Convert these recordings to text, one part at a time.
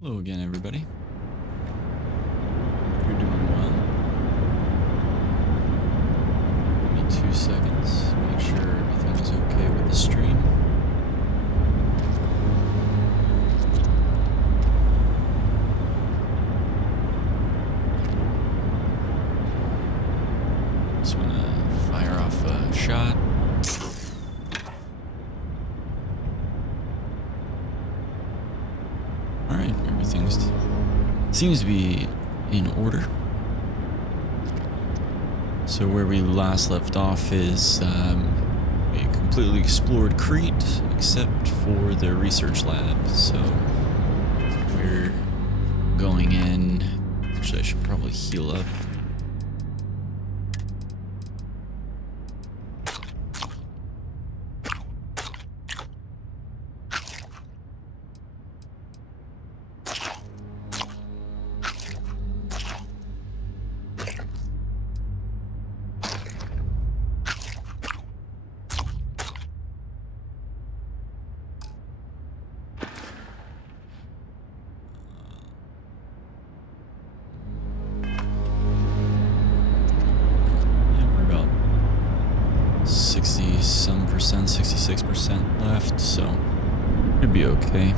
Hello again, everybody. Hope you're doing well. Give me 2 seconds. Make sure everything is okay with the stream. Just want to fire off a shot. Alright, everything seems to be in order. So where we last left off is we completely explored Crete, except for the research lab. So we're going in. Actually, I should probably heal up. Some percent, 66% left, so it'd be okay.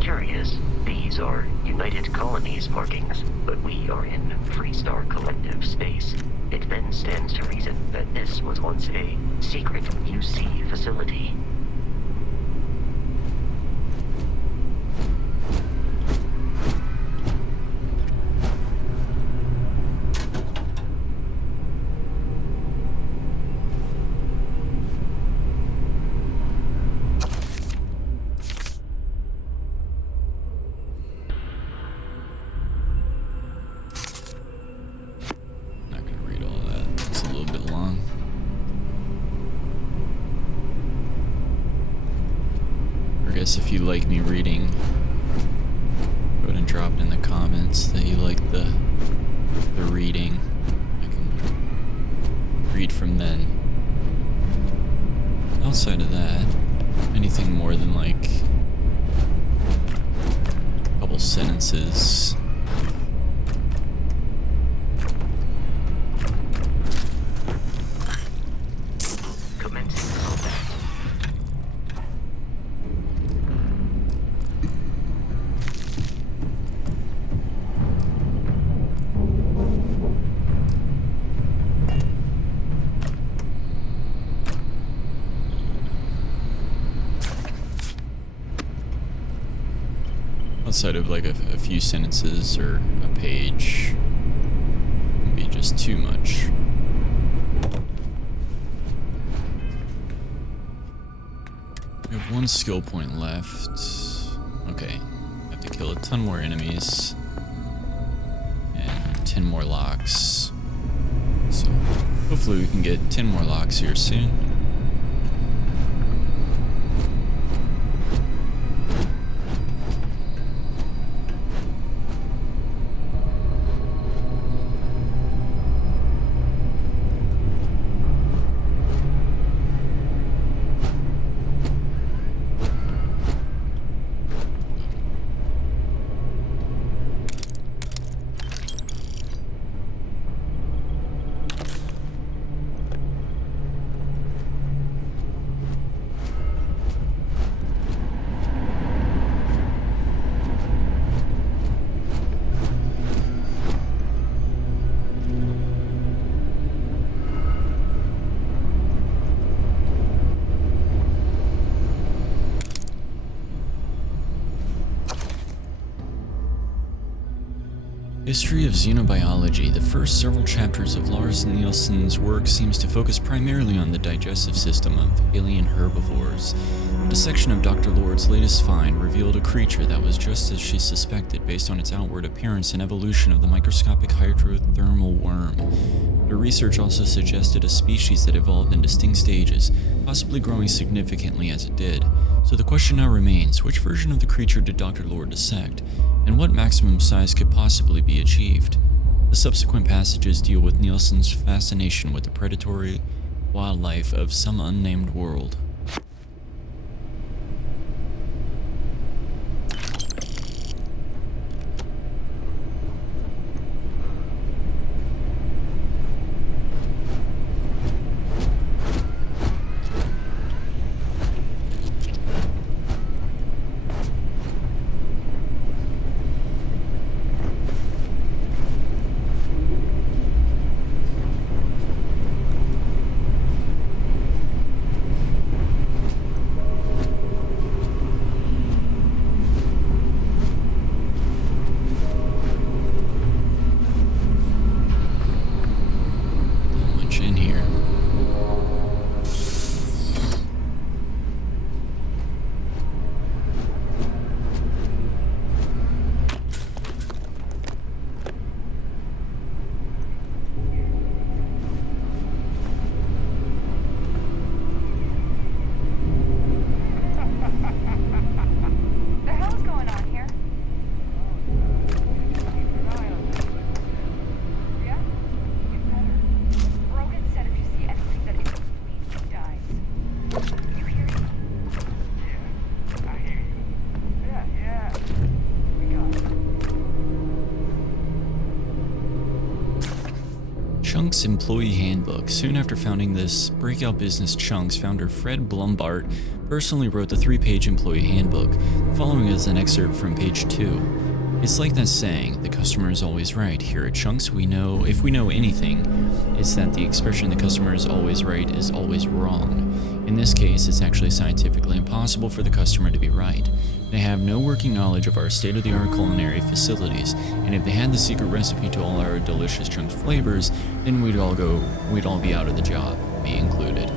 Curious, these are United Colonies markings, but we are in Freestar Collective space. It then stands to reason that this was once a secret UC facility. If you like me reading, go ahead and drop it in the comments that you like the reading. I can read from then. Outside of that, anything more than like a couple sentences. Outside of like a few sentences or a page, would be just too much. We have one skill point left. Okay, have to kill a ton more enemies and 10 more locks. So hopefully we can get 10 more locks here soon. History of Xenobiology. The first several chapters of Lars Nielsen's work seems to focus primarily on the digestive system of alien herbivores. But a section of Dr. Lord's latest find revealed a creature that was just as she suspected based on its outward appearance and evolution of the microscopic hydrothermal worm. The research also suggested a species that evolved in distinct stages, possibly growing significantly as it did. So the question now remains, which version of the creature did Dr. Lord dissect, and what maximum size could possibly be achieved? The subsequent passages deal with Nielsen's fascination with the predatory wildlife of some unnamed world. In here. The hell's going on here? Yeah? Get better. Brogan said if you see anything that isn't fleet, he dies. You hear me? Yeah, I hear you. Yeah. We got it. Chunk's Employee Handbook. Soon after founding this breakout business, Chunk's founder Fred Blumbart personally wrote the 3-page Employee Handbook. The following is an excerpt from page 2. It's like that saying, the customer is always right. Here at Chunk's, we know, if we know anything, it's that the expression the customer is always right is always wrong. In this case, it's actually scientifically impossible for the customer to be right. They have no working knowledge of our state-of-the-art culinary facilities, and if they had the secret recipe to all our delicious Chunk's flavors, then we'd all be out of the job, me included.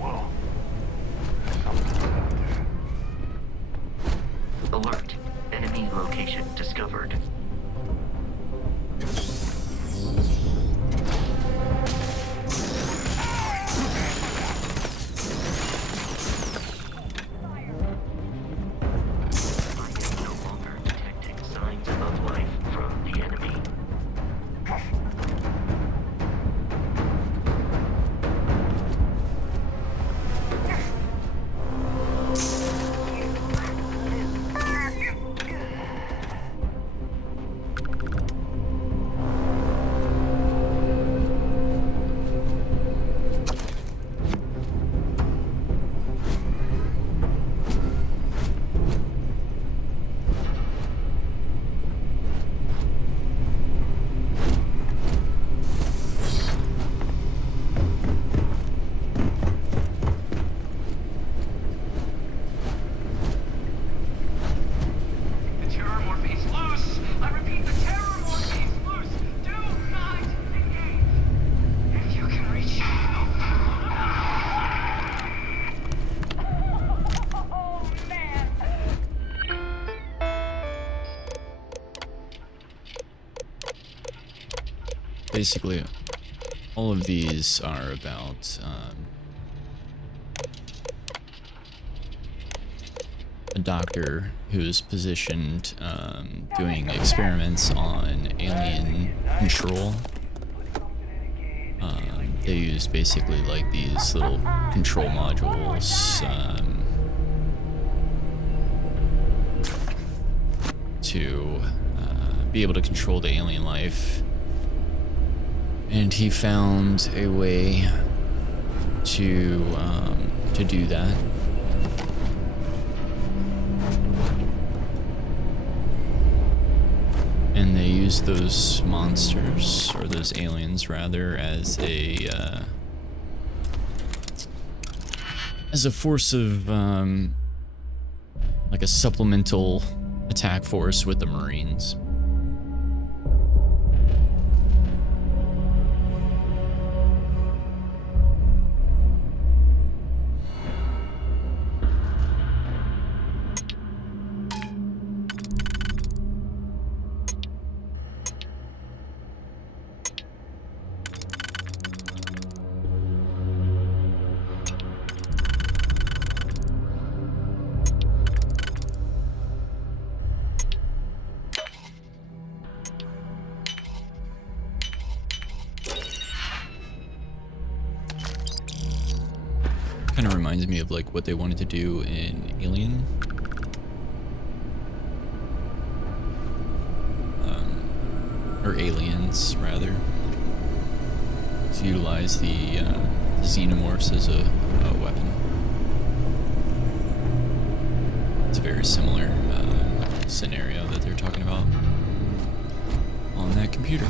Whoa. Something's out there. Alert. Enemy location discovered. I am no longer detecting signs of life from the enemy. The terror morph is loose! I repeat, the terror morph is loose! Do not engage! If you can reach Oh, man. Basically, all of these are about a doctor who's positioned doing experiments on alien control. They use basically like these little control modules to be able to control the alien life. And he found a way to do that. And they use those monsters, or those aliens rather, as a force of like a supplemental attack force with the Marines. reminds me of like what they wanted to do in Alien. Or Aliens, rather. To utilize the xenomorphs as a weapon. It's a very similar scenario that they're talking about on that computer.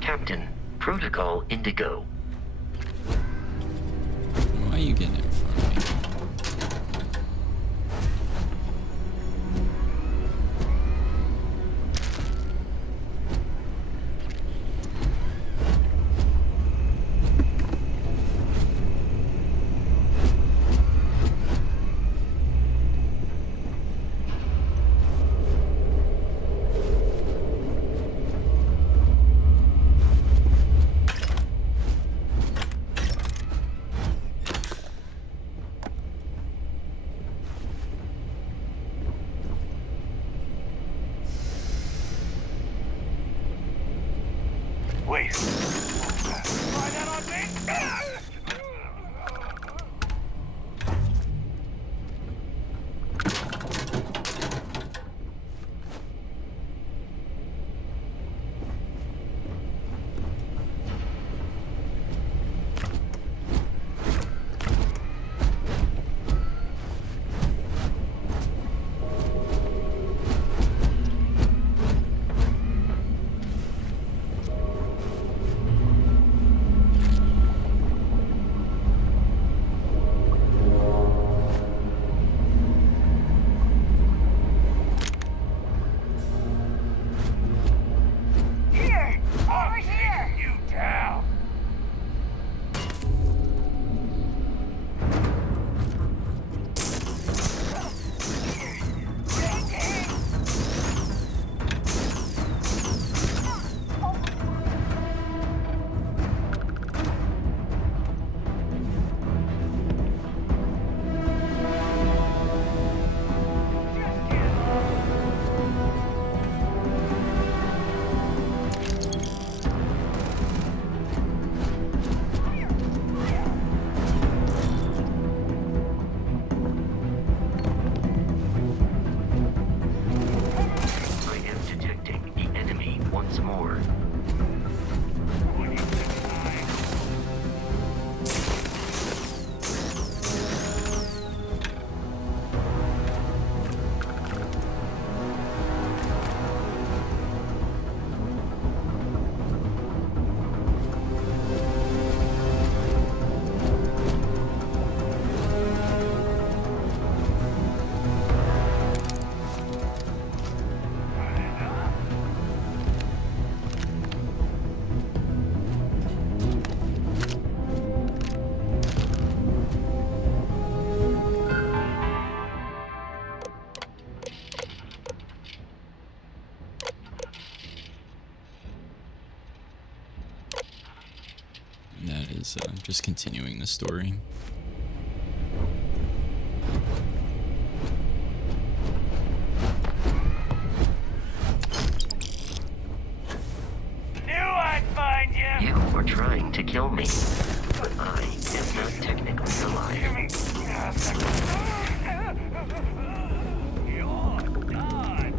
Captain, Protocol Indigo. Why are you getting in front of me? Wait. Try that on me? Here! Over here! You down. I am detecting the enemy once more. What do you think? And that is just continuing the story. Knew I'd find you. You were trying to kill me, but I am not technically Give alive. me a second. You're done.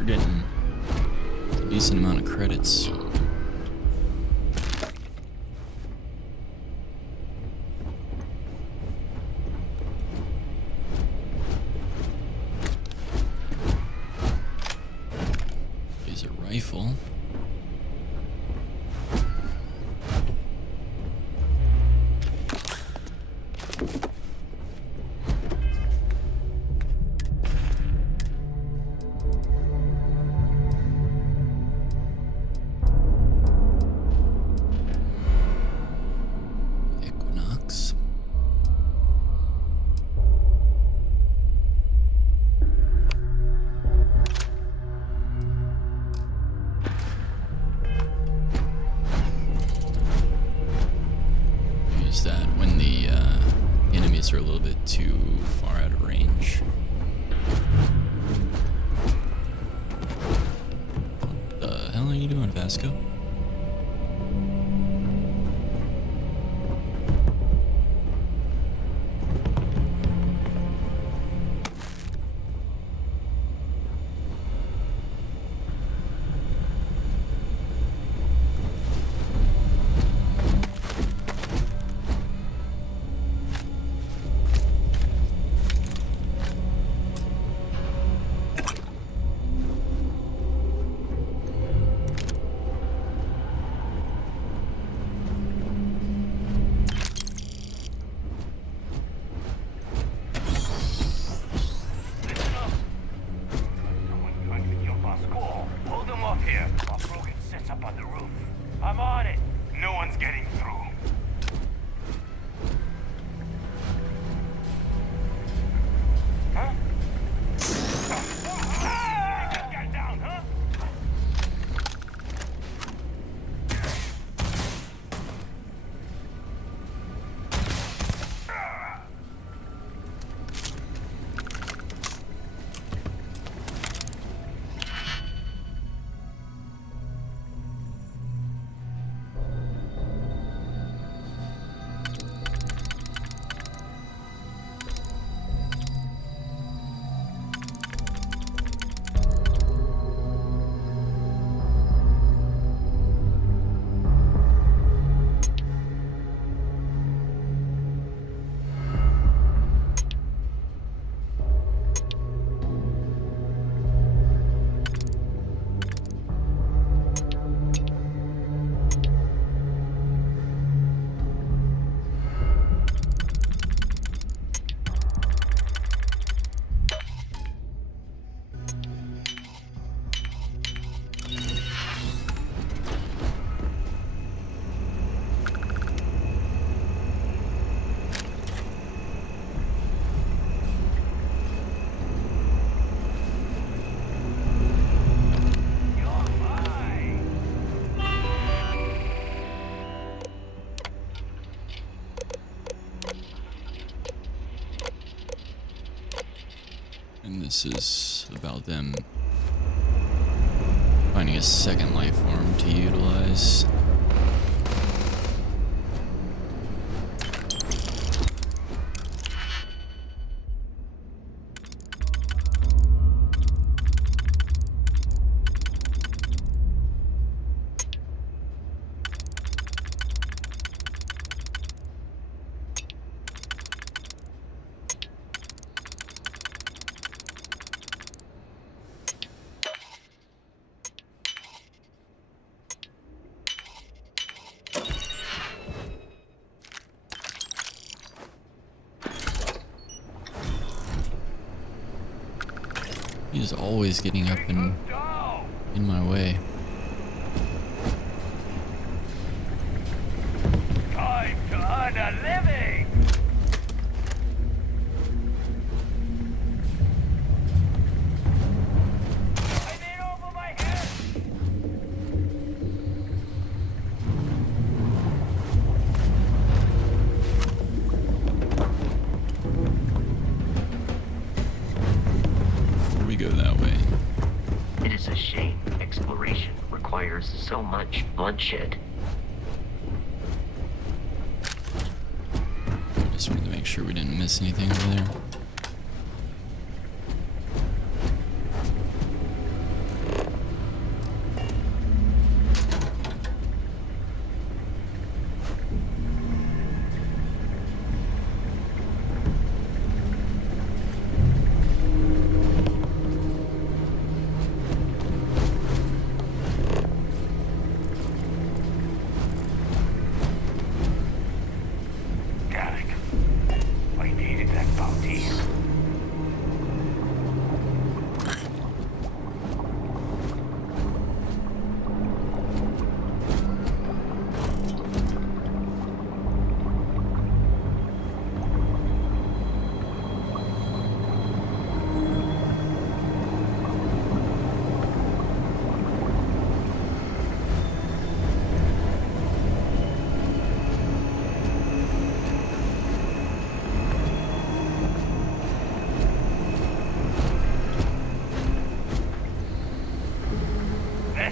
We're getting a decent amount of credits. Here's a rifle. Equinox. Use that when the enemies are a little bit too far out of range. What the hell are you doing, Vasco? Listen up. Someone trying to jump our squall. Hold them off here while Brogan sets up on the roof. I'm on it. No one's getting through. Huh? Get down, huh? And this is about them finding a second life form to utilize. He's always getting up in my way. Time to earn a living! I'm in over my head! Before we go that way, It is a shame exploration requires so much bloodshed. just wanted to make sure we didn't miss anything over there.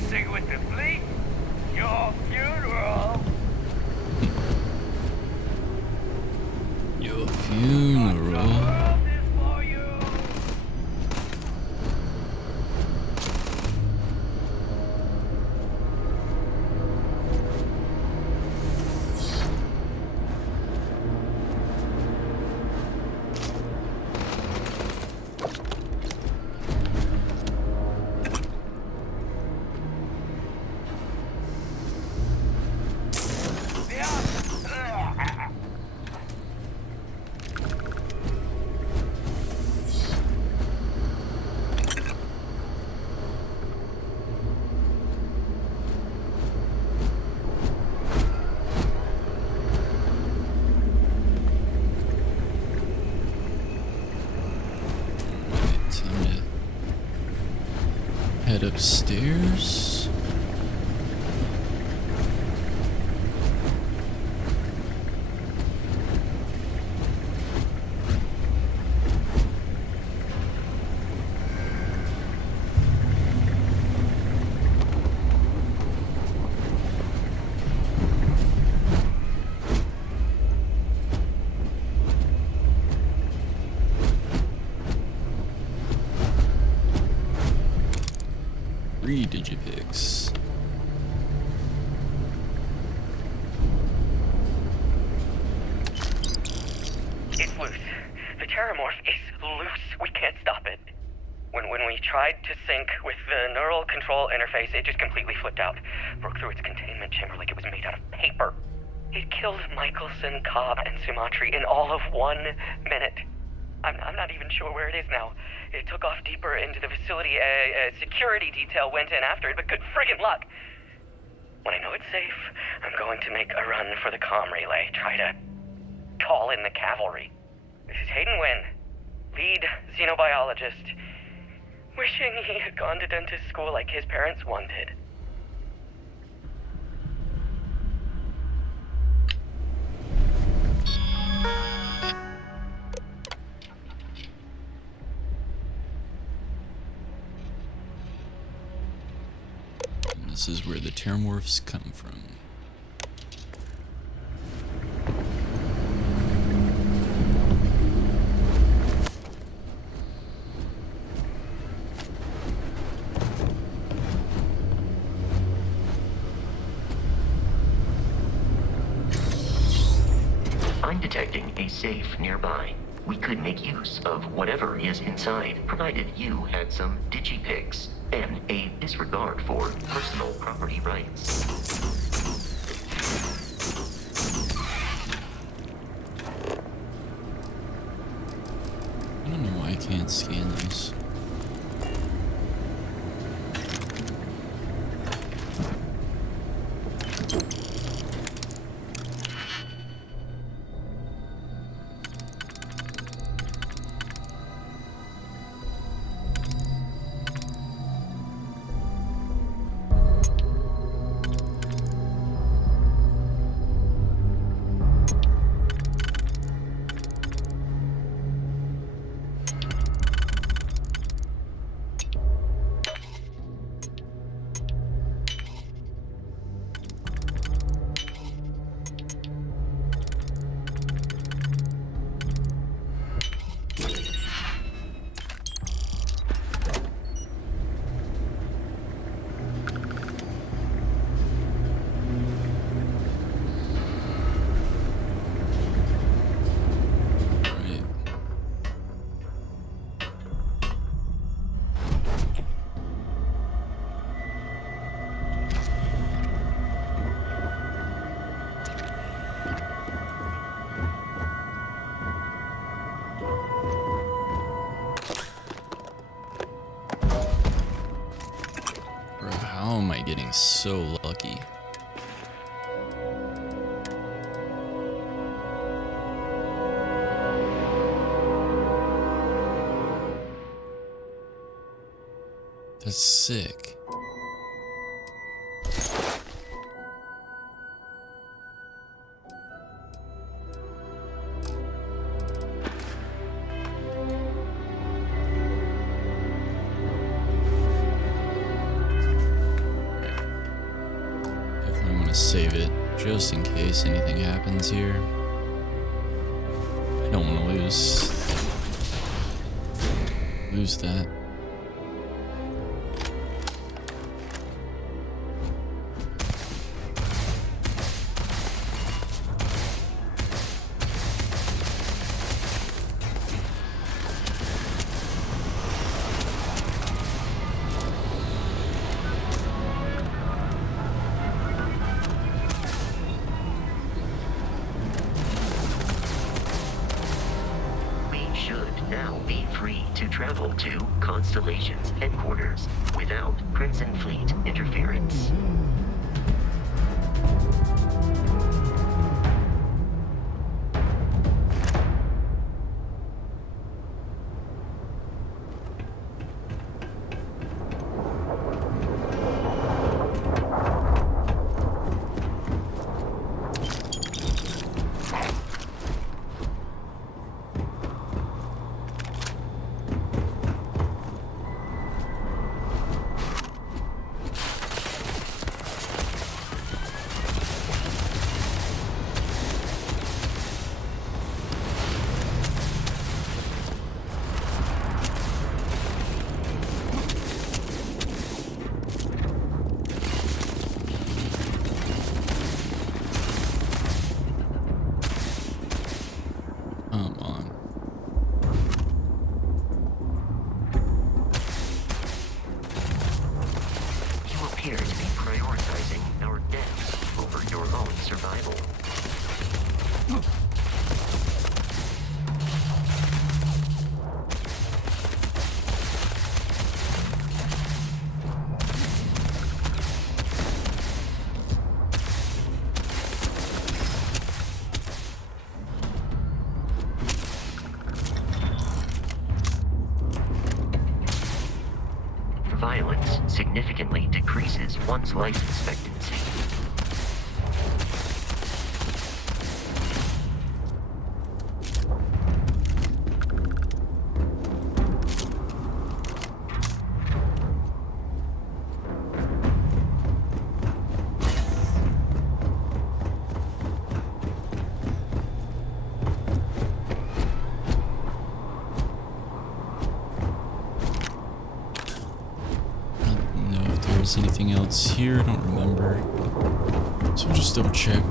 messing with the fleet? Your funeral. Your The funeral. world is for you. Alright, time to head upstairs. Three digipix. It's loose. The terramorph is loose. We can't stop it. When we tried to sync with the neural control interface, it just completely flipped out. Broke through its containment chamber like it was made out of paper. It killed Michelson, Cobb, and Sumatri in all of 1 minute. I'm not even sure where it is now. It took off deeper into the facility. A security detail went in after it, but good friggin' luck. When I know it's safe, I'm going to make a run for the comm relay. Try to call in the cavalry. This is Hayden Wynn, lead xenobiologist. Wishing he had gone to dentist school like his parents wanted. And this is where the terramorphs come from. I'm detecting a safe nearby. We could make use of whatever is inside, provided you had some digipics and a disregard for personal property rights. I don't know why I can't scan those. Right. Bro, how am I getting so lucky? That's sick. gonna save it just in case anything happens here. I don't want to lose that. Now be free to travel to Constellation's headquarters without Crimson Fleet interference. Survival. Violence significantly decreases one's life expectancy. Anything else here? I don't remember. So we'll just double check.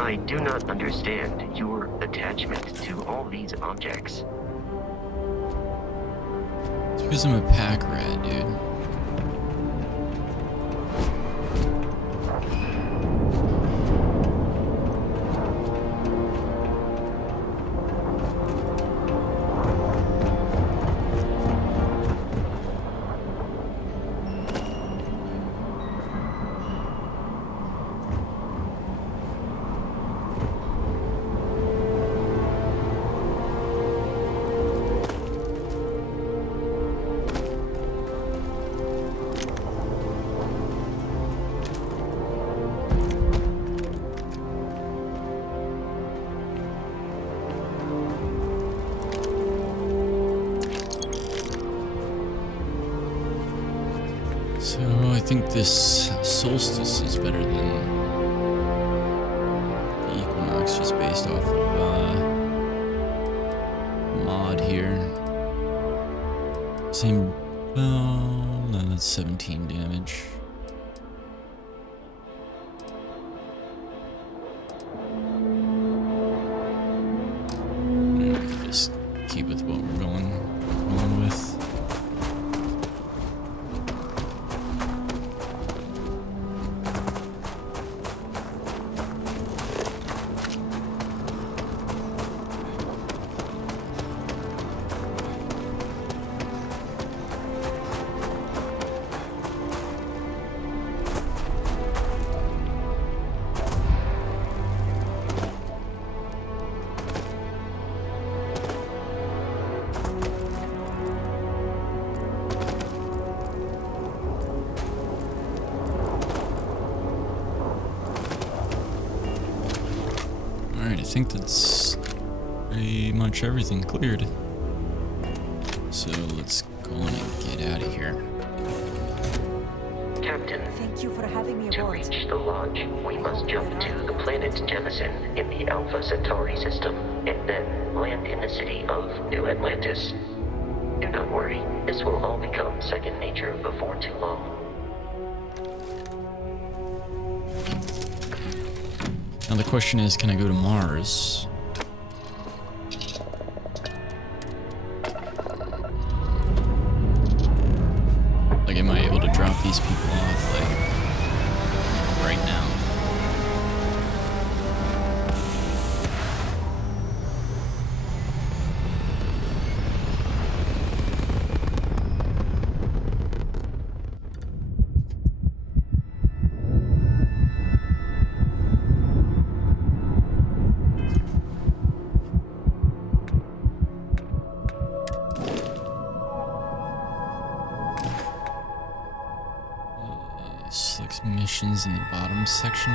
I do not understand your attachment to all these objects. It's because I'm a pack rat, dude. So I think this solstice is better than the equinox, just based off of mod here. Same. Well, no, that's 17 damage. Just keep with what we're going with. Alright, I think that's pretty much everything cleared. So let's go on and get out of here. Captain, Thank you for having me to aboard. reach the lodge, we must jump to the planet Jemison in the Alpha Centauri system, and then land in the city of New Atlantis. Do not worry, this will all become second nature before too long. Now the question is, can I go to Mars? Like, am I able to drop these people off, like, right now? Select missions in the bottom section.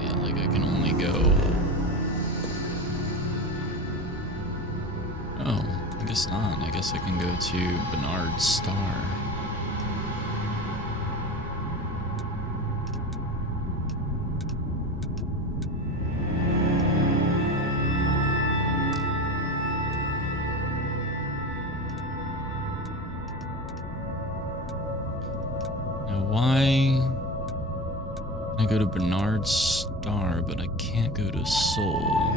Yeah, like I can only go. Oh, I guess not. I guess I can go to Bernard's Star. Now, why can I go to Bernard's Star, but I can't go to Sol?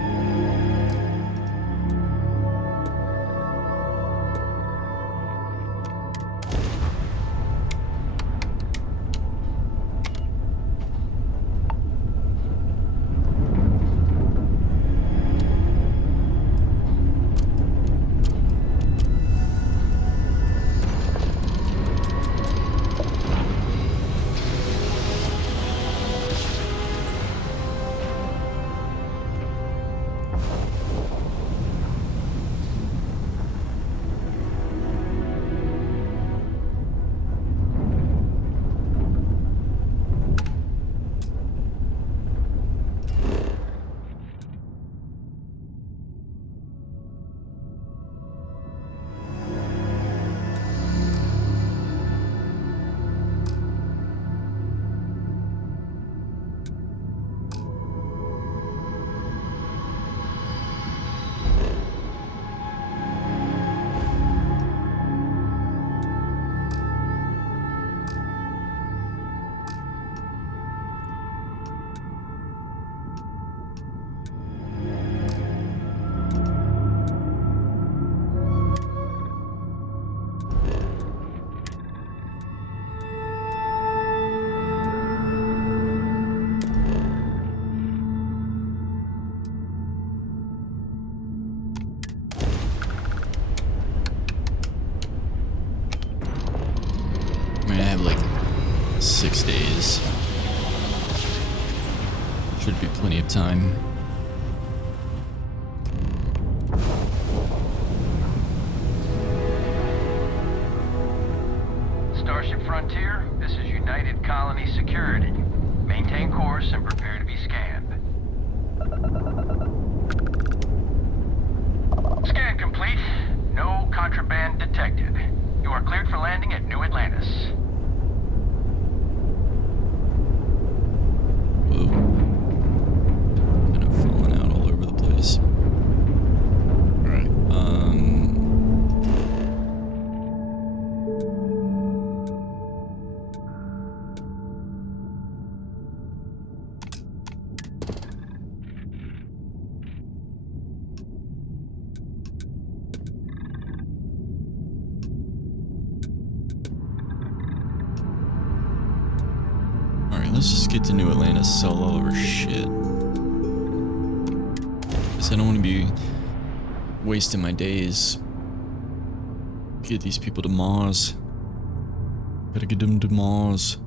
days. Should be plenty of time. Starship Frontier, this is United Colony Security. Maintain course and prepare to be scanned. Scan complete. No contraband detected. You are cleared for landing at New Atlantis. Whoa. Kind of falling out all over the place. Alright, Alright, let's just get to New Atlantis, sell all of our shit. Because I don't want to be wasting my days. Get these people to Mars. Gotta get them to Mars.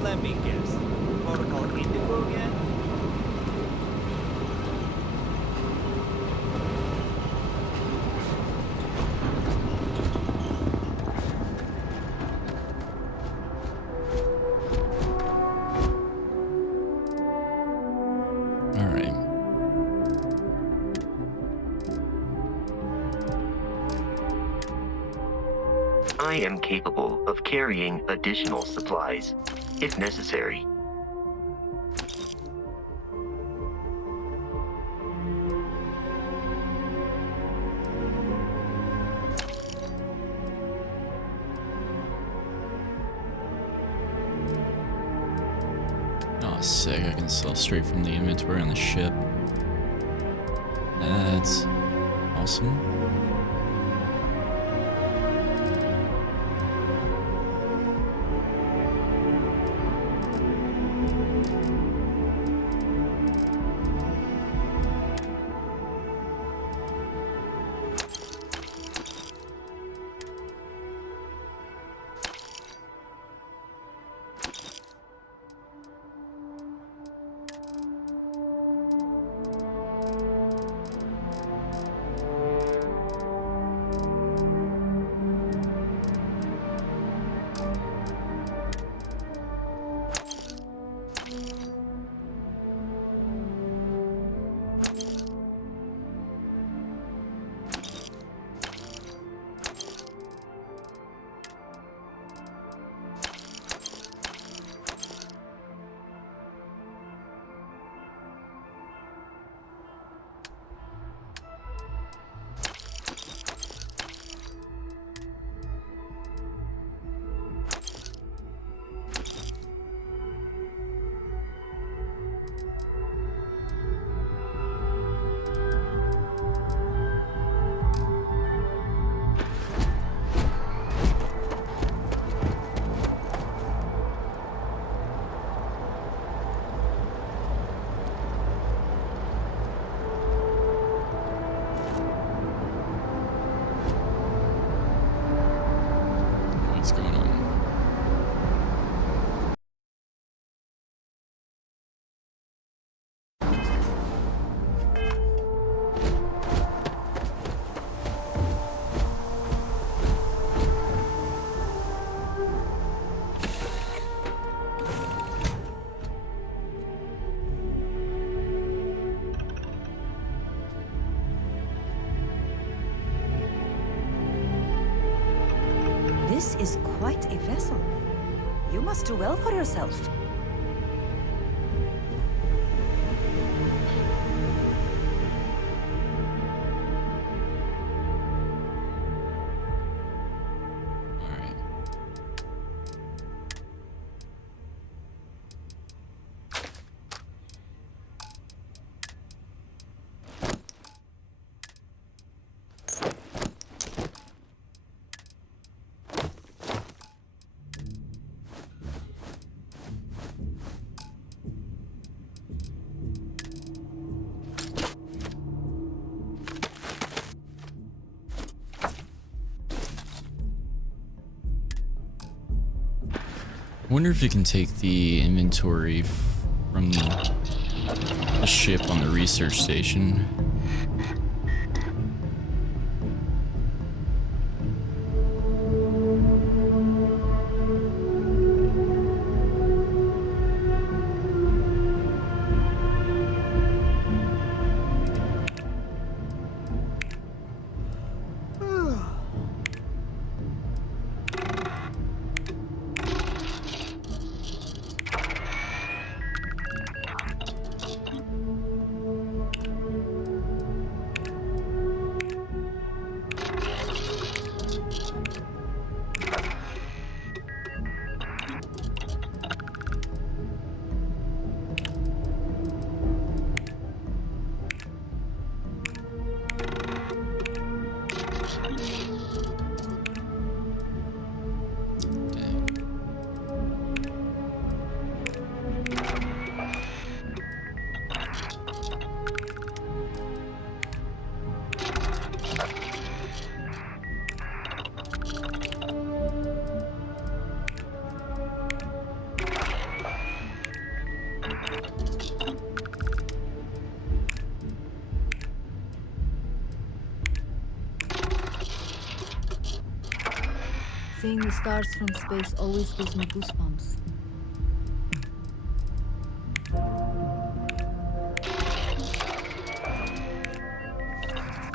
Let me guess. Protocol Indigo again? Alright. I am capable of carrying additional supplies, if necessary. Oh, sick. I can sell straight from the inventory on the ship. That's awesome. What's going on? This is quite a vessel. You must do well for yourself. Alright. I wonder if it can take the inventory from the ship on the research station. Seeing the stars from space always gives me goosebumps.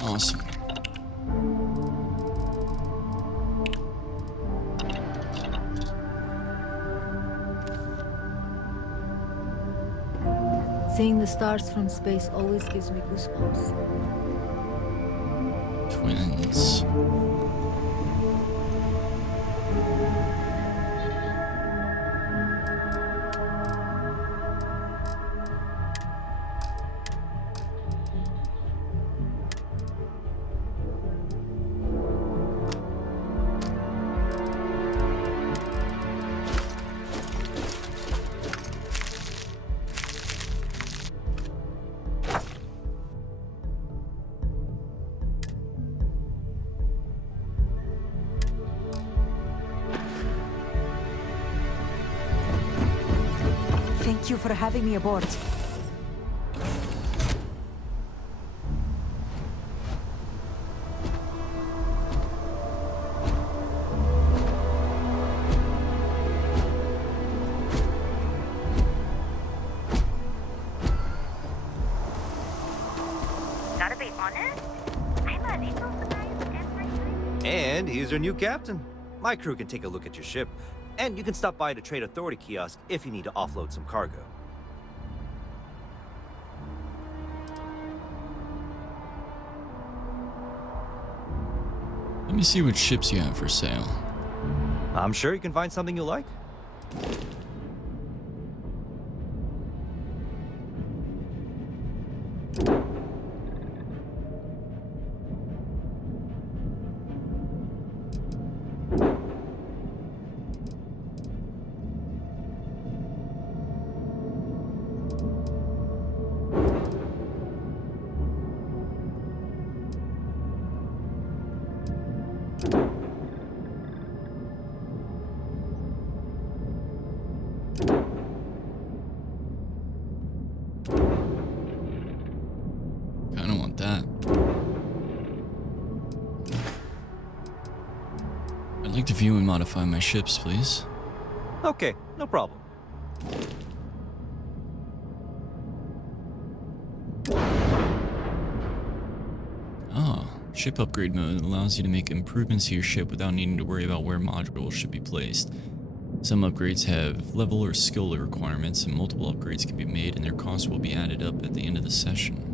Awesome. Seeing the stars from space always gives me goosebumps. Twins. Thank you for having me aboard. Gotta be honest, I'm a little surprised every time. And he's your new captain. My crew can take a look at your ship, and you can stop by the Trade Authority kiosk if you need to offload some cargo. Let me see what ships you have for sale. I'm sure you can find something you like. Kinda want that. I'd like to view and modify my ships, please. Okay, no problem. Ah, ship upgrade mode allows you to make improvements to your ship without needing to worry about where modules should be placed. Some upgrades have level or skill requirements, and multiple upgrades can be made, and their cost will be added up at the end of the session.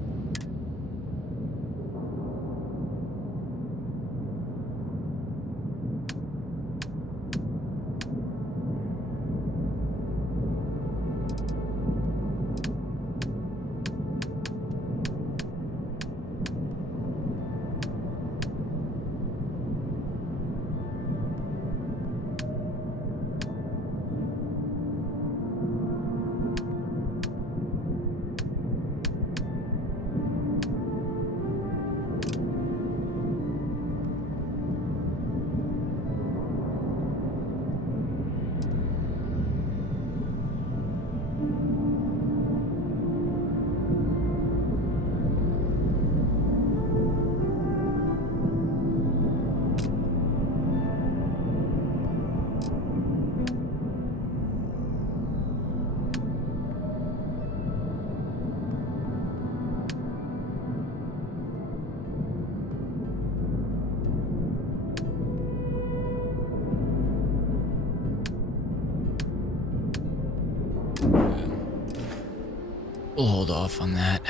We'll hold off on that.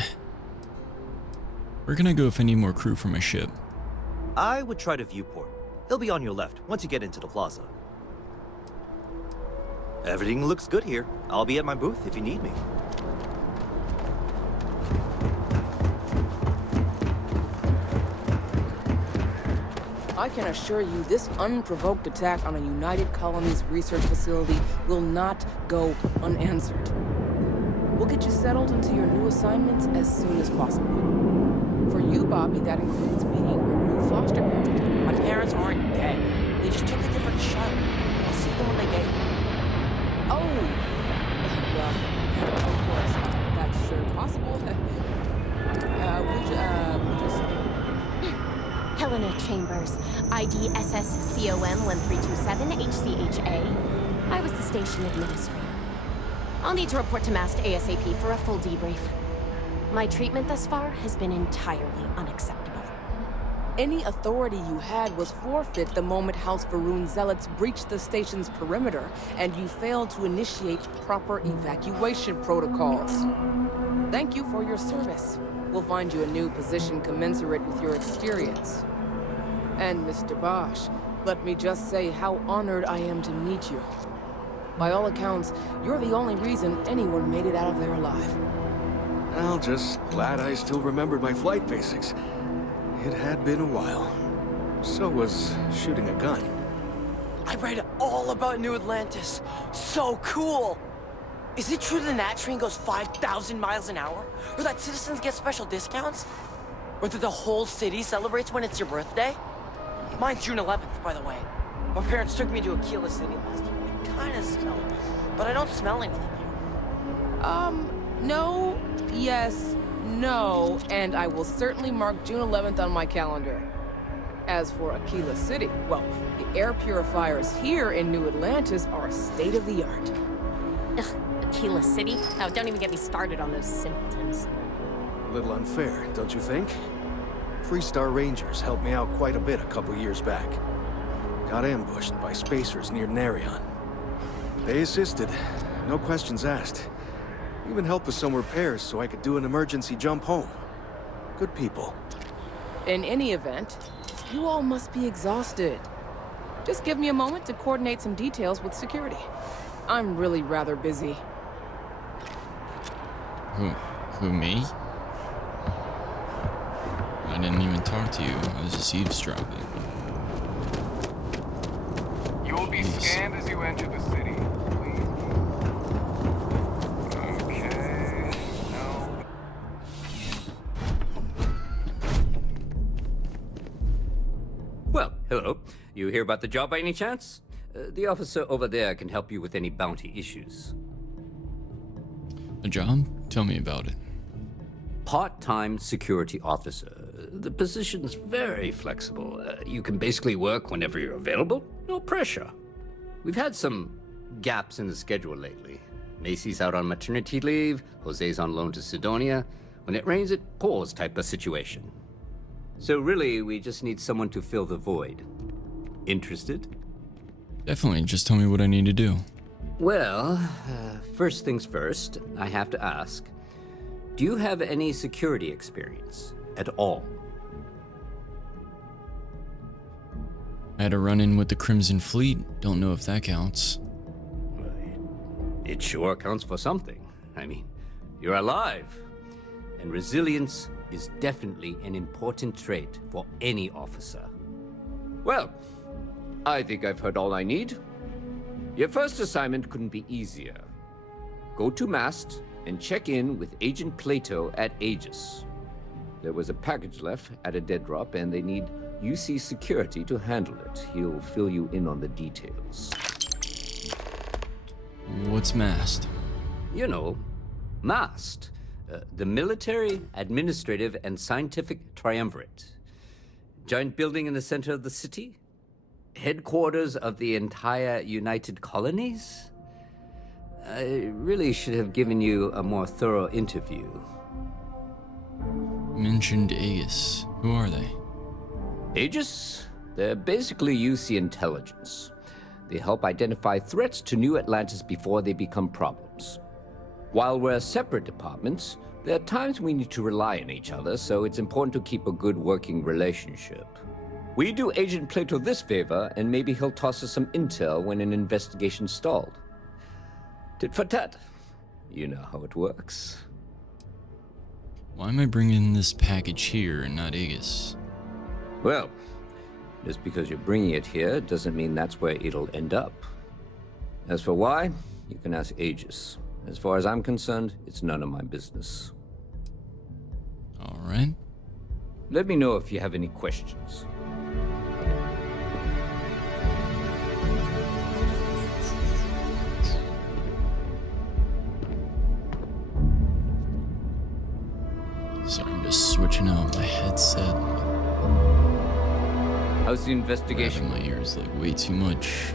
Where can I go if I need more crew for my ship? I would try to viewport. It'll be on your left once you get into the plaza. Everything looks good here. I'll be at my booth if you need me. I can assure you this unprovoked attack on a United Colonies research facility will not go unanswered. We'll get you settled into your new assignments as soon as possible. For you, Bobby, that includes meeting your new foster parent. My parents aren't dead. They just took a different shot. I'll see them when they get here. Oh! Well, of course, that's sure possible. We'll just... Helena Chambers, ID SSCOM 1327 HCHA. I was the station administrator. I'll need to report to MAST ASAP for a full debrief. My treatment thus far has been entirely unacceptable. Any authority you had was forfeit the moment House Varun zealots breached the station's perimeter, and you failed to initiate proper evacuation protocols. Thank you for your service. We'll find you a new position commensurate with your experience. And Mr. Bosch, let me just say how honored I am to meet you. By all accounts, you're the only reason anyone made it out of there alive. Well, just glad I still remembered my flight basics. It had been a while. So was shooting a gun. I read all about New Atlantis. So cool! Is it true the Nat train goes 5,000 miles an hour? Or that citizens get special discounts? Or that the whole city celebrates when it's your birthday? Mine's June 11th, by the way. My parents took me to Aquila City last year. I kinda smell it, but I don't smell anything here. No, yes, no, and I will certainly mark June 11th on my calendar. As for Aquila City, well, the air purifiers here in New Atlantis are state-of-the-art. Ugh, Aquila City? Oh, don't even get me started on those simpletons. A little unfair, don't you think? Freestar Rangers helped me out quite a bit a couple years back. Got ambushed by spacers near Narion. They assisted, no questions asked. Even helped with some repairs so I could do an emergency jump home. Good people. In any event, you all must be exhausted. Just give me a moment to coordinate some details with security. I'm really rather busy. Who, me? I didn't even talk to you. I was just eavesdropping. You will be scanned as you enter the city. Please. Okay. No. Well, hello. You hear about the job by any chance? The officer over there can help you with any bounty issues. A job? Tell me about it. Part-time security officer. The position's very flexible. You can basically work whenever you're available. No pressure. We've had some gaps in the schedule lately. Macy's out on maternity leave, Jose's on loan to Sidonia. When it rains, it pours type of situation. So really, we just need someone to fill the void. Interested? Definitely, just tell me what I need to do. Well, first things first, I have to ask, do you have any security experience at all? I had a run-in with the Crimson Fleet. Don't know if that counts. It sure counts for something. I mean, you're alive. And resilience is definitely an important trait for any officer. Well, I think I've heard all I need. Your first assignment couldn't be easier. Go to MAST and check in with Agent Plato at Aegis. There was a package left at a dead drop, and they need UC security to handle it. He'll fill you in on the details. What's MAST? You know, MAST. The Military, Administrative, and Scientific Triumvirate. Giant building in the center of the city? Headquarters of the entire United Colonies? I really should have given you a more thorough interview. You mentioned Aegis. Who are they? Aegis? They're basically UC intelligence. They help identify threats to New Atlantis before they become problems. While we're separate departments, there are times we need to rely on each other, so it's important to keep a good working relationship. We do Agent Plato this favor, and maybe he'll toss us some intel when an investigation stalled. Tit for tat. You know how it works. Why am I bringing this package here and not Aegis? Well, just because you're bringing it here doesn't mean that's where it'll end up. As for why, you can ask Aegis. As far as I'm concerned, it's none of my business. All right. Let me know if you have any questions. Sorry, I'm just switching out my headset. How's the investigation? Grabbing my ears like way too much.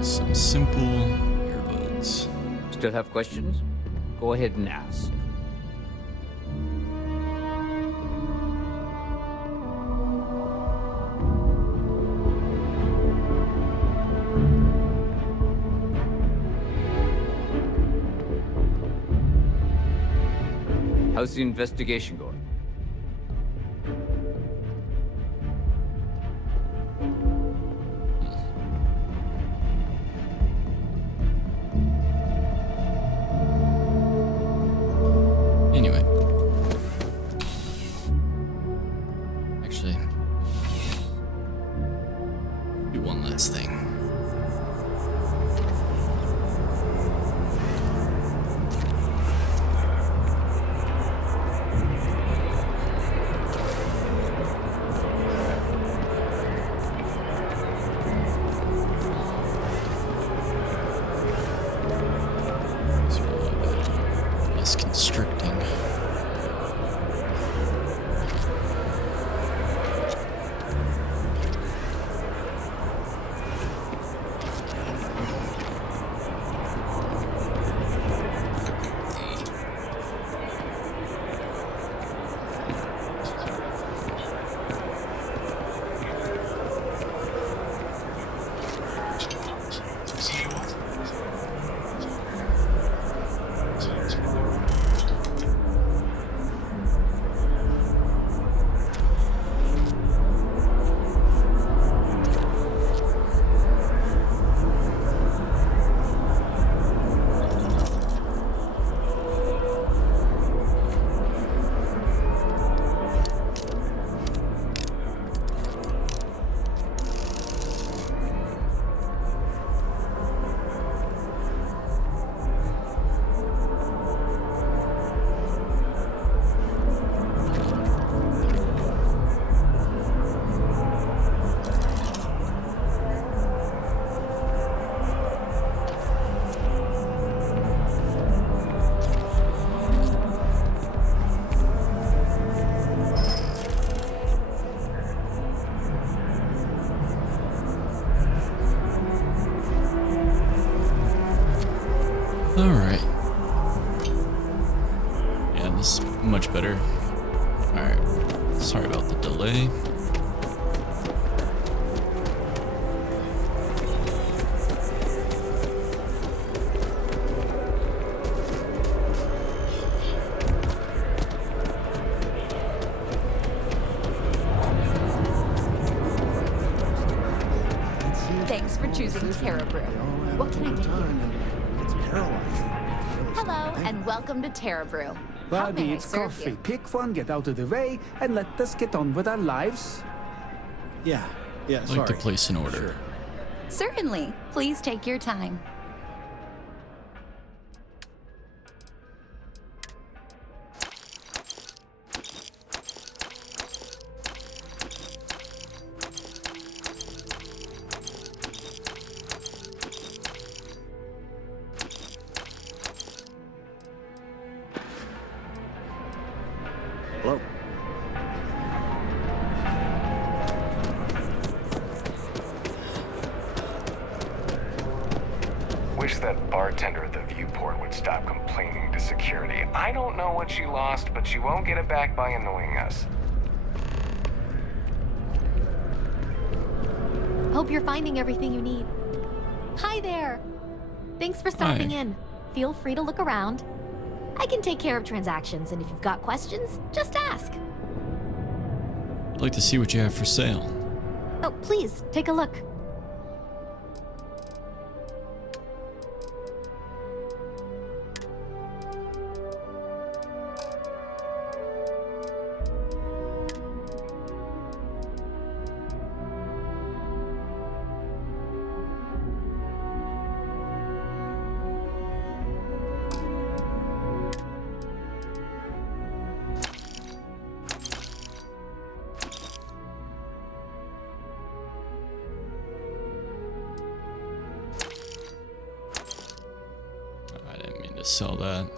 Some simple earbuds. Still have questions? Go ahead and ask. How's the investigation going? Anyway. Actually, do one last thing. Less constricting. Alright. Yeah, this is much better. Alright. Sorry about the delay. Thanks for choosing Terra Brew. What can I get you? Hello, and welcome to Terra Brew. How may Buddy, I it's serve coffee. you? Pick one, get out of the way, and let us get on with our lives. Yeah, I'd like to place an order. Certainly. Please take your time. Hello. Wish that bartender at the viewport would stop complaining to security. I don't know what she lost, but she won't get it back by annoying us. Hope you're finding everything you need. Hi there! Thanks for stopping in. Feel free to look around. I can take care of transactions, and if you've got questions, just ask. I'd like to see what you have for sale. Oh, please, take a look. I didn't mean to sell that.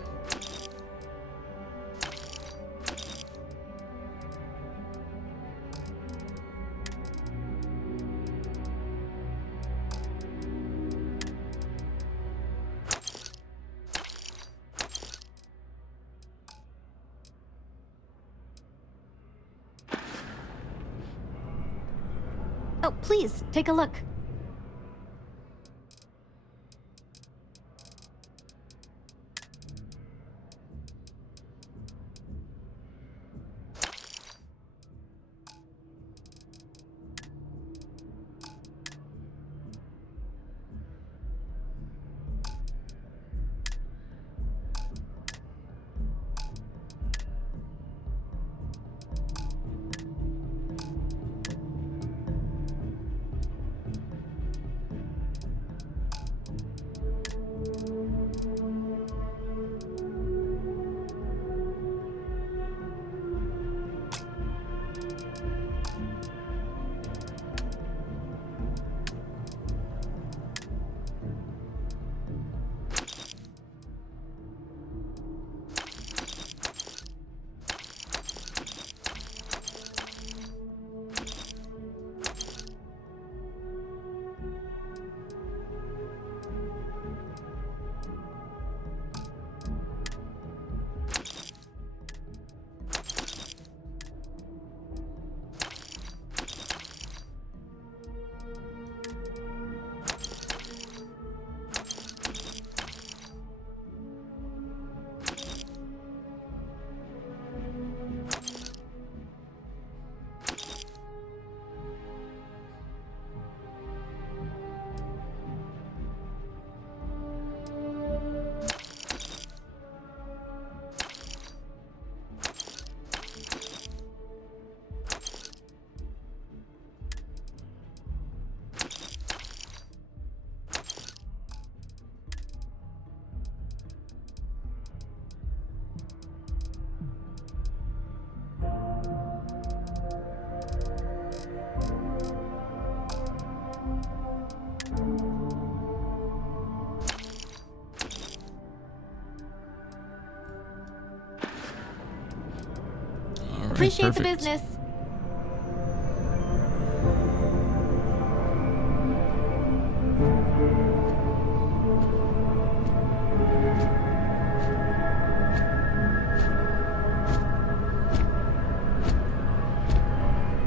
Oh, please, take a look. Appreciate the business.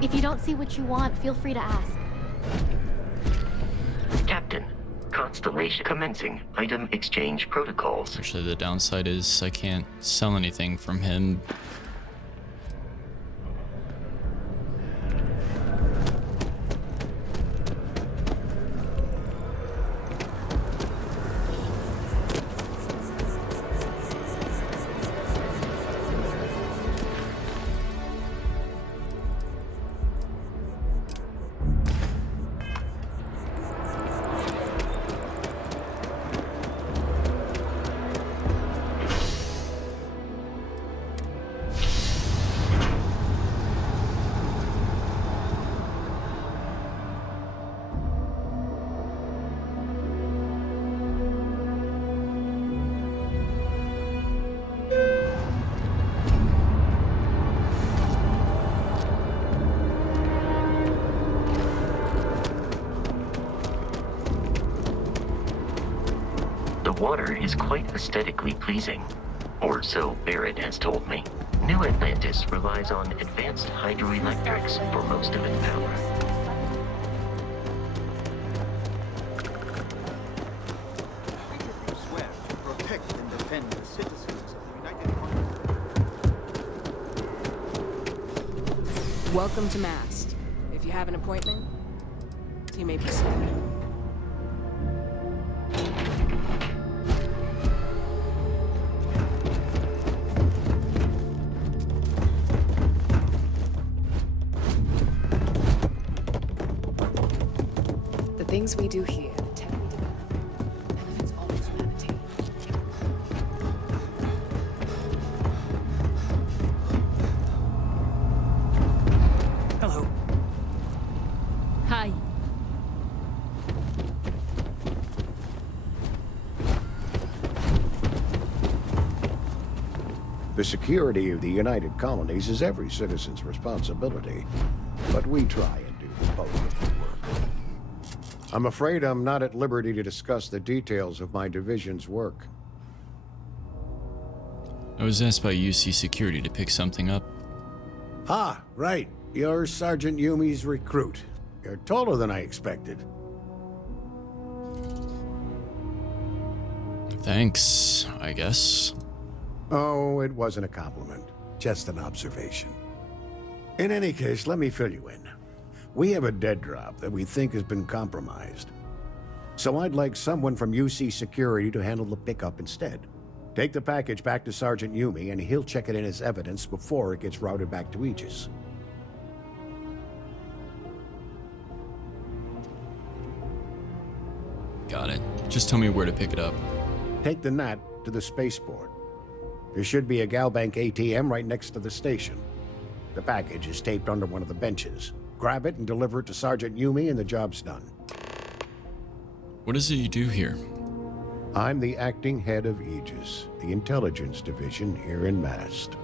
If you don't see what you want, feel free to ask. Captain, Constellation commencing item exchange protocols. Actually, the downside is I can't sell anything from him. water is quite aesthetically pleasing. Or so Barrett has told me. New Atlantis relies on advanced hydroelectrics for most of its power. Swear to protect and defend the citizens of the United Kingdom. Welcome to Mast. If you have an appointment, you may proceed. The things we do here, the tech we develop, benefits all of humanity. Hello. Hi. The security of the United Colonies is every citizen's responsibility, but we try and do the bulk of the work. I'm afraid I'm not at liberty to discuss the details of my division's work. I was asked by UC Security to pick something up. Ah, right. You're Sergeant Yumi's recruit. You're taller than I expected. Thanks, I guess. Oh, it wasn't a compliment. Just an observation. In any case, let me fill you in. We have a dead drop that we think has been compromised. So I'd like someone from UC Security to handle the pickup instead. Take the package back to Sergeant Yumi, and he'll check it in as evidence before it gets routed back to Aegis. Got it. Just tell me where to pick it up. Take the Nat to the spaceport. There should be a Galbank ATM right next to the station. The package is taped under one of the benches. Grab it and deliver it to Sergeant Yumi, and the job's done. What is it you do here? I'm the acting head of Aegis, the intelligence division here in Mast.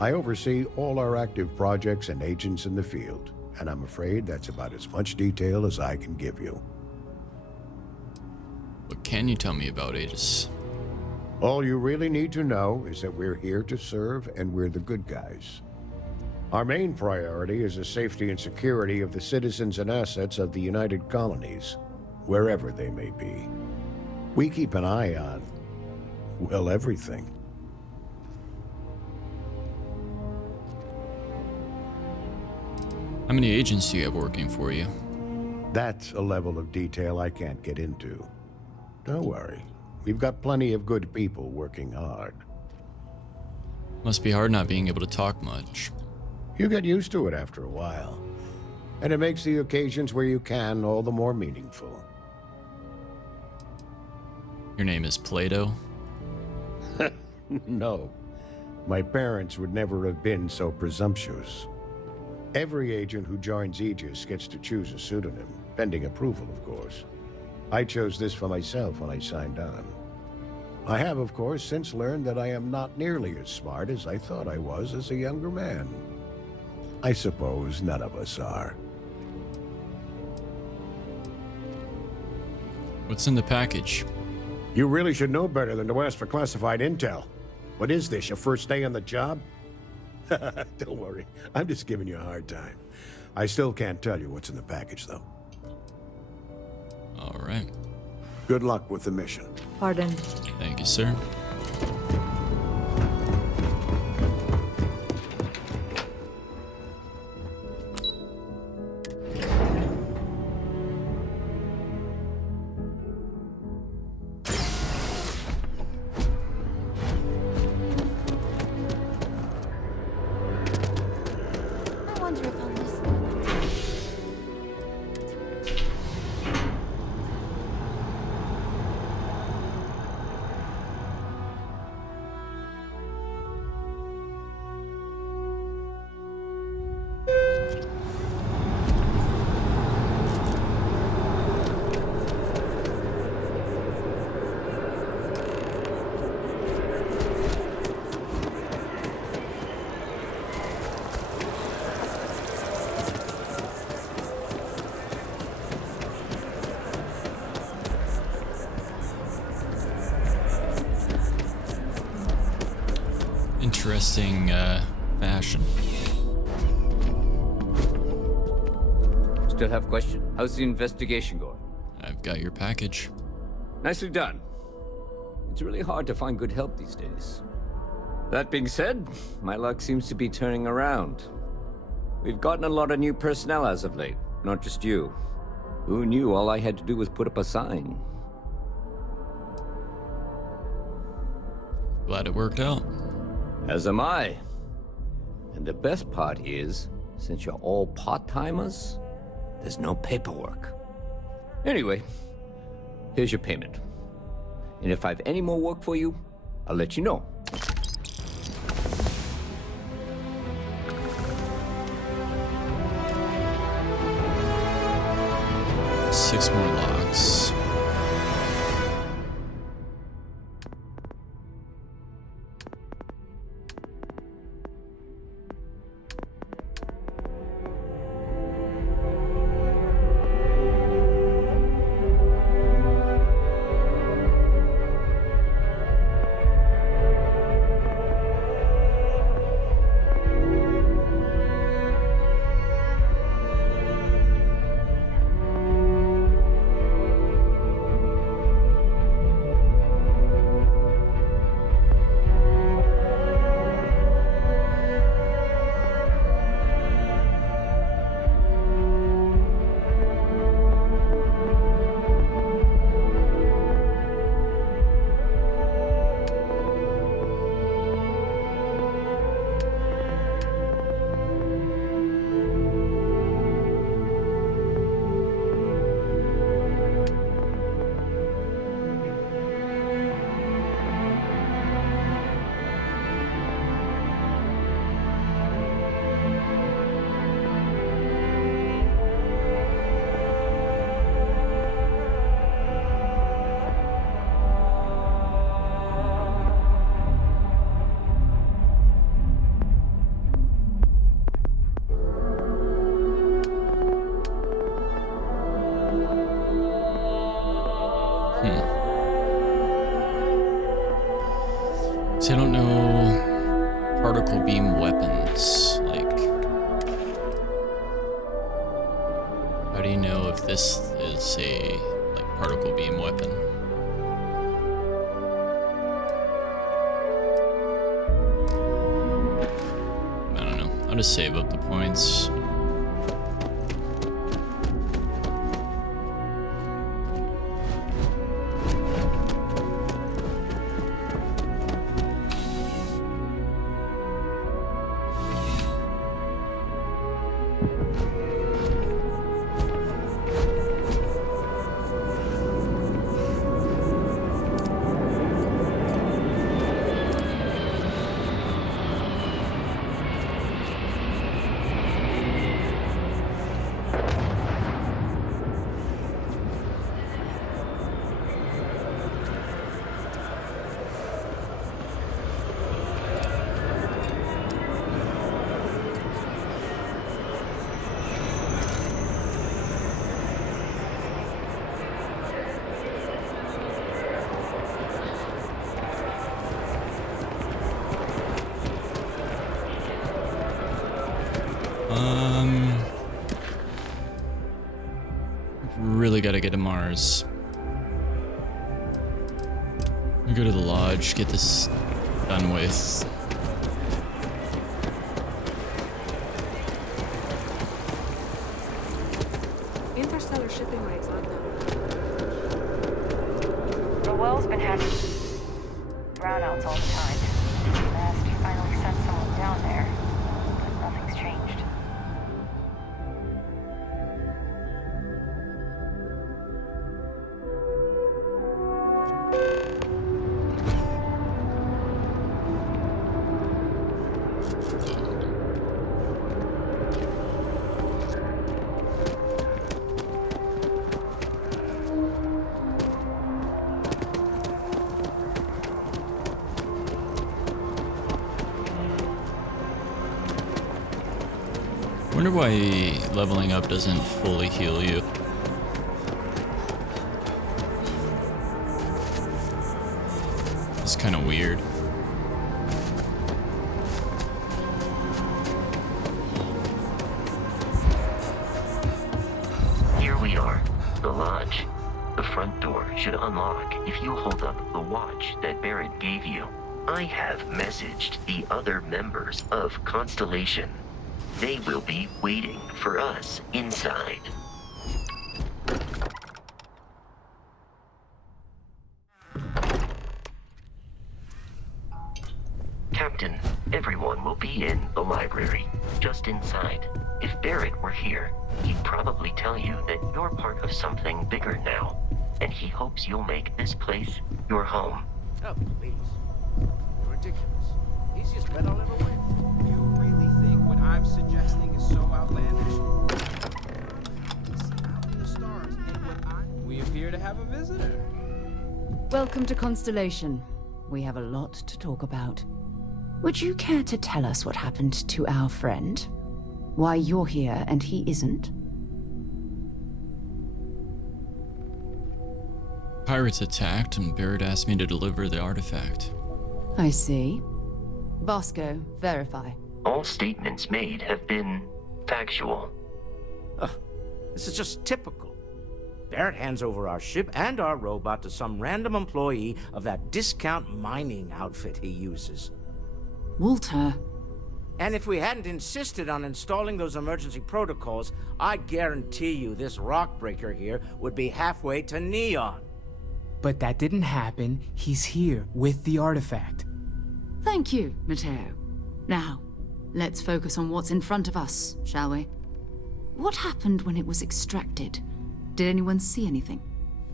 I oversee all our active projects and agents in the field, and I'm afraid that's about as much detail as I can give you. What can you tell me about Aegis? All you really need to know is that we're here to serve, and we're the good guys. Our main priority is the safety and security of the citizens and assets of the United Colonies, wherever they may be. We keep an eye on, well, everything. How many agents do you have working for you? That's a level of detail I can't get into. Don't worry. We've got plenty of good people working hard. Must be hard not being able to talk much. You get used to it after a while. And it makes the occasions where you can all the more meaningful. Your name is Plato? No. My parents would never have been so presumptuous. Every agent who joins Aegis gets to choose a pseudonym, pending approval, of course. I chose this for myself when I signed on. I have, of course, since learned that I am not nearly as smart as I thought I was as a younger man. I suppose none of us are. What's in the package? You really should know better than to ask for classified intel. What is this, your first day on the job? Don't worry, I'm just giving you a hard time. I still can't tell you what's in the package, though. All right. Good luck with the mission. Pardon. Thank you, sir. I wonder if I'll miss. interesting fashion. Still have question? How's the investigation going? I've got your package. Nicely done. It's really hard to find good help these days. That being said, my luck seems to be turning around. We've gotten a lot of new personnel as of late, not just you. Who knew all I had to do was put up a sign? Glad it worked out. As am I. And the best part is, since you're all part-timers, there's no paperwork. Anyway, here's your payment. And if I have any more work for you, I'll let you know. Six more locks. So I don't know particle beam weapons. Like, how do you know if this is a particle beam weapon? I don't know. I'll just save up the points. Really gotta get to Mars. We go to the lodge, get this done with. Interstellar shipping rates aren't them. The well's been having brownouts all the time. Last finally sent someone down there, but nothing's changed. Wonder why leveling up doesn't fully heal you. It's kind of weird. should unlock if you hold up the watch that Barrett gave you. I have messaged the other members of Constellation. They will be waiting for us inside. Captain, everyone will be in the library, just inside. If Barrett were here, he'd probably tell you that you're part of something bigger now, and he hopes you'll make this place your home. Oh, please. You're ridiculous. Easiest bet I'll ever win. You really think what I'm suggesting is so outlandish? Out in the stars, and what we appear to have a visitor. Welcome to Constellation. We have a lot to talk about. Would you care to tell us what happened to our friend? Why you're here and he isn't? Pirates attacked and Barrett asked me to deliver the artifact. I see. Vasco, verify. All statements made have been factual. This is just typical. Barrett hands over our ship and our robot to some random employee of that discount mining outfit he uses. Walter. And if we hadn't insisted on installing those emergency protocols, I guarantee you this rock breaker here would be halfway to Neon. But that didn't happen. He's here with the artifact. Thank you, Matteo. Now, let's focus on what's in front of us, shall we? What happened when it was extracted? Did anyone see anything?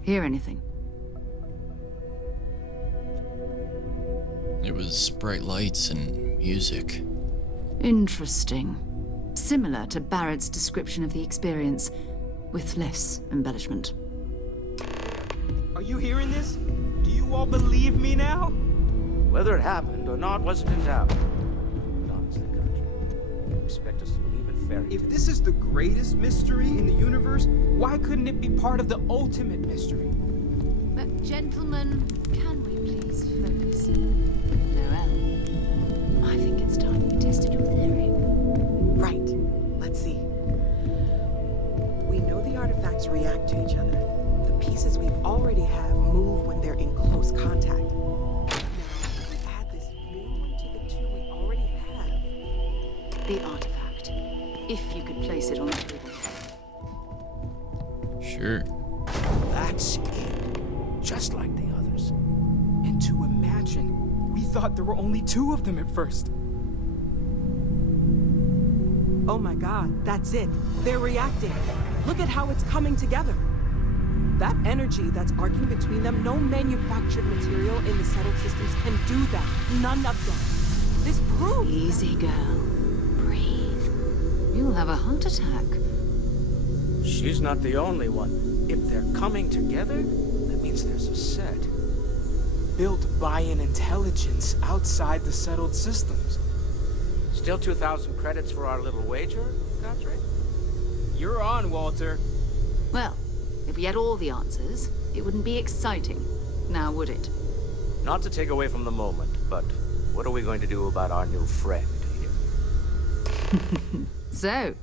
Hear anything? It was bright lights and music. Interesting. Similar to Barrett's description of the experience, with less embellishment. Are you hearing this? Do you all believe me now? Whether it happened or not wasn't in doubt. Honestly, country, you expect us to believe in fairy tales? If this is the greatest mystery in the universe, why couldn't it be part of the ultimate mystery? But gentlemen, can we please focus? Noel, I think it's time we tested your theory. Right. Let's see. We know the artifacts react to each other. The pieces we already have move when they're in close contact. Now, we add this new one to the two we already have. The artifact. If you could place it on the table. Sure. That's it. Just like the others. And to imagine, we thought there were only 2 of them at first. Oh my god, that's it. They're reacting. Look at how it's coming together. That energy that's arcing between them, no manufactured material in the settled systems can do that. None of them. This proves... Easy, girl. Breathe. You'll have a heart attack. She's not the only one. If they're coming together, that means there's a set. Built by an intelligence outside the settled systems. Still 2,000 credits for our little wager, Godfrey? You're on, Walter. Well, if we had all the answers, it wouldn't be exciting, now would it? Not to take away from the moment, but what are we going to do about our new friend here? So,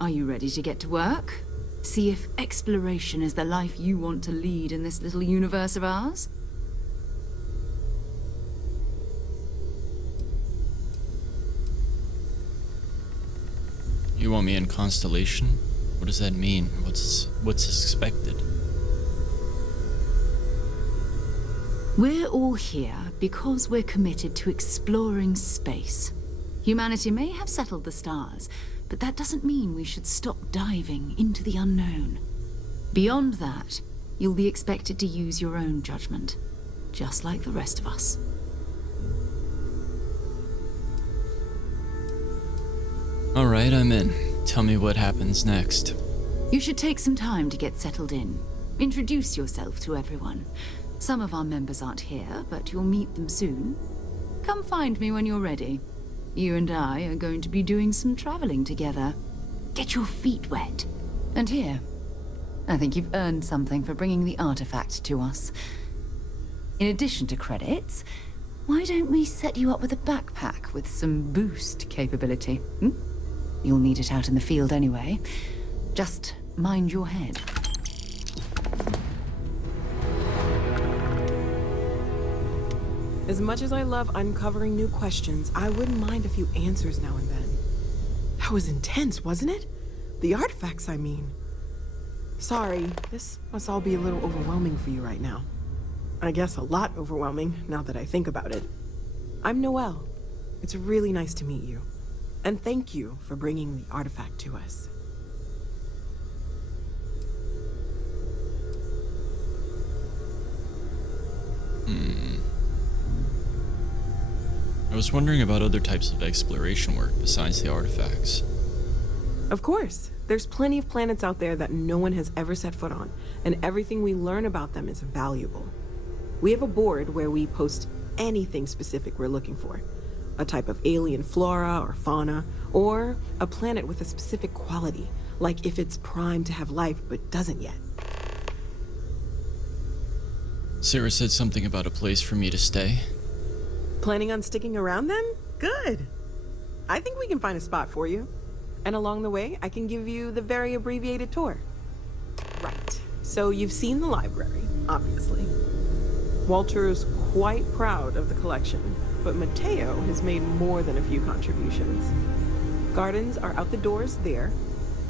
are you ready to get to work? See if exploration is the life you want to lead in this little universe of ours? You want me in Constellation? What does that mean? What's expected? We're all here because we're committed to exploring space. Humanity may have settled the stars, but that doesn't mean we should stop diving into the unknown. Beyond that, you'll be expected to use your own judgment, just like the rest of us. Alright, I'm in. Tell me what happens next. You should take some time to get settled in. Introduce yourself to everyone. Some of our members aren't here, but you'll meet them soon. Come find me when you're ready. You and I are going to be doing some traveling together. Get your feet wet. And here, I think you've earned something for bringing the artifact to us. In addition to credits, why don't we set you up with a backpack with some boost capability? You'll need it out in the field anyway. Just mind your head. As much as I love uncovering new questions, I wouldn't mind a few answers now and then. That was intense, wasn't it? The artifacts, I mean. Sorry, this must all be a little overwhelming for you right now. I guess a lot overwhelming, now that I think about it. I'm Noelle. It's really nice to meet you. And thank you for bringing the artifact to us. I was wondering about other types of exploration work besides the artifacts. Of course. There's plenty of planets out there that no one has ever set foot on, and everything we learn about them is valuable. We have a board where we post anything specific we're looking for. A type of alien flora or fauna, or a planet with a specific quality, like if it's primed to have life but doesn't yet. Sarah said something about a place for me to stay. Planning on sticking around then? Good. I think we can find a spot for you. And along the way, I can give you the very abbreviated tour. Right. So you've seen the library, obviously. Walter is quite proud of the collection, but Mateo has made more than a few contributions. Gardens are out the doors there,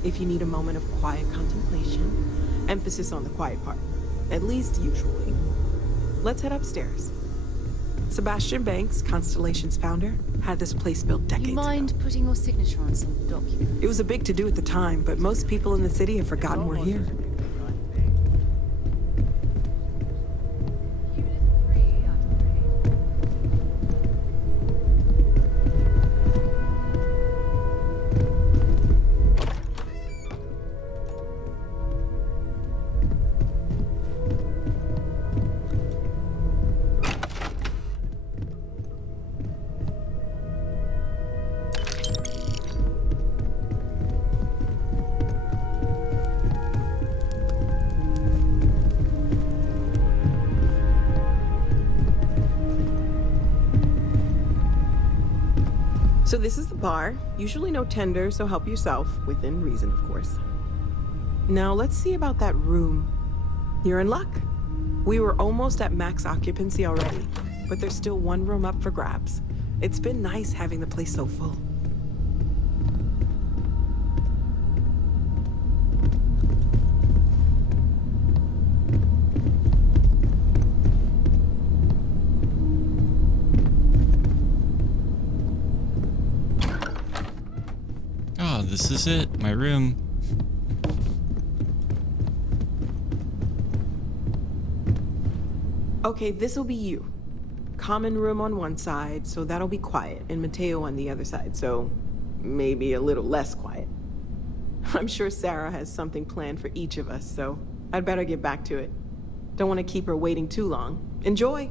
if you need a moment of quiet contemplation. Emphasis on the quiet part, at least usually. Let's head upstairs. Sebastian Banks, Constellation's founder, had this place built decades ago. You mind putting your signature on some document? It was a big to-do at the time, but most people in the city have forgotten we're here. So this is the bar. Usually no tender, so help yourself, within reason, of course. Now let's see about that room. You're in luck. We were almost at max occupancy already, but there's still one room up for grabs. It's been nice having the place so full. This is it, my room. Okay, this'll be you. Common room on one side, so that'll be quiet, and Mateo on the other side, so maybe a little less quiet. I'm sure Sarah has something planned for each of us, so I'd better get back to it. Don't want to keep her waiting too long. Enjoy!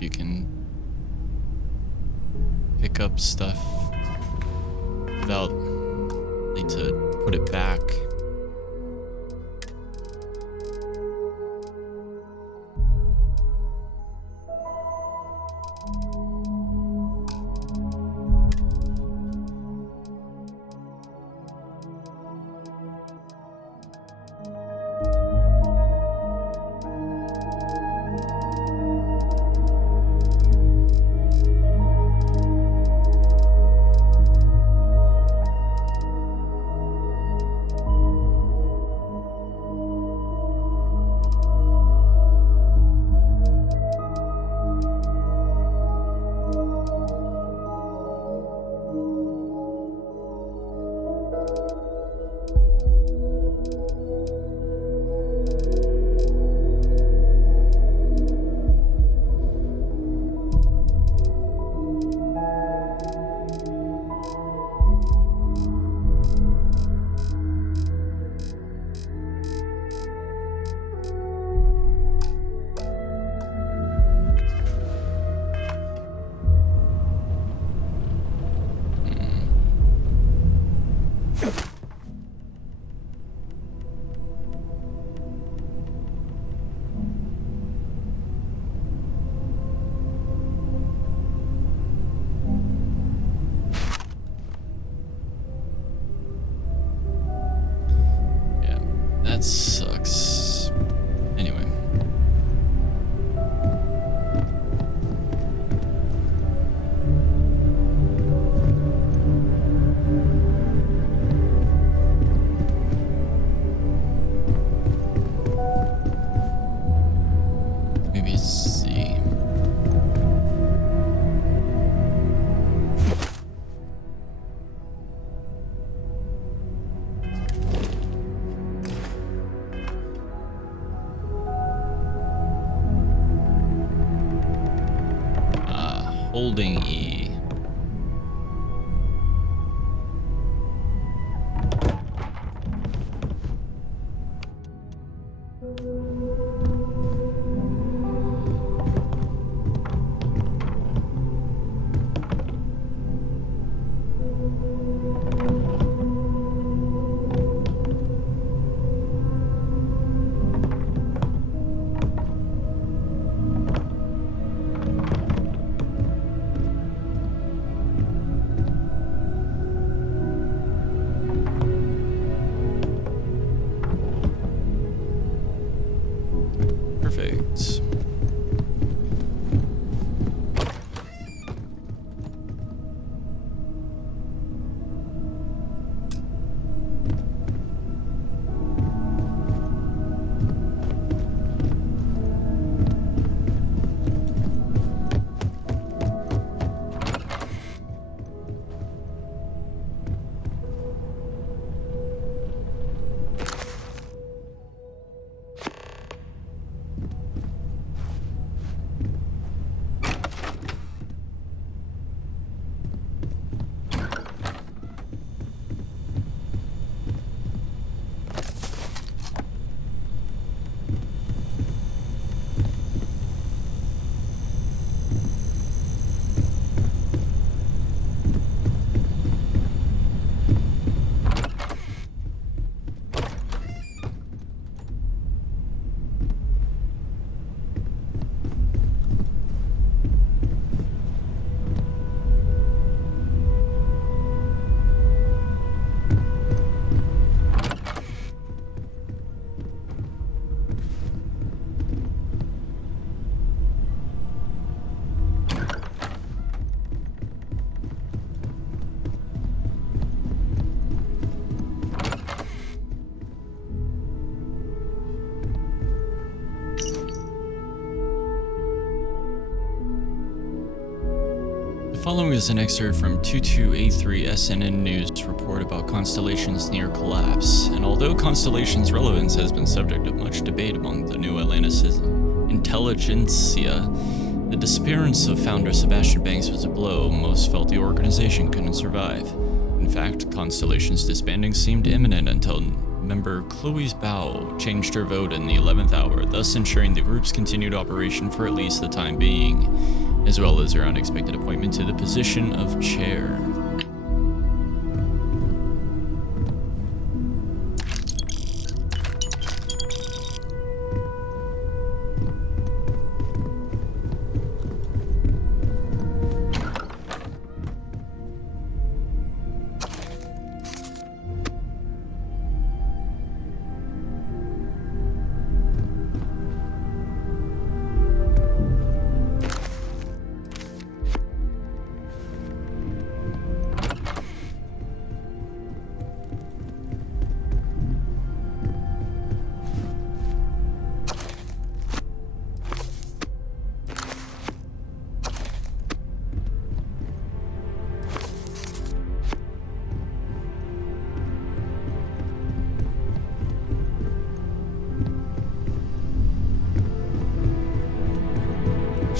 You can pick up stuff without need to put it back. holding E. Perfect. The following is an excerpt from 2283 SNN News report about constellations near collapse, and although constellations' relevance has been subject of much debate among the New Atlantis intelligentsia, the disappearance of founder Sebastian Banks was a blow most felt the organization couldn't survive. In fact, Constellation's disbanding seemed imminent until member Chloe's Bow changed her vote in the 11th hour, thus ensuring the group's continued operation for at least the time being, as well as her unexpected appointment to the position of chair.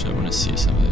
I want to see something.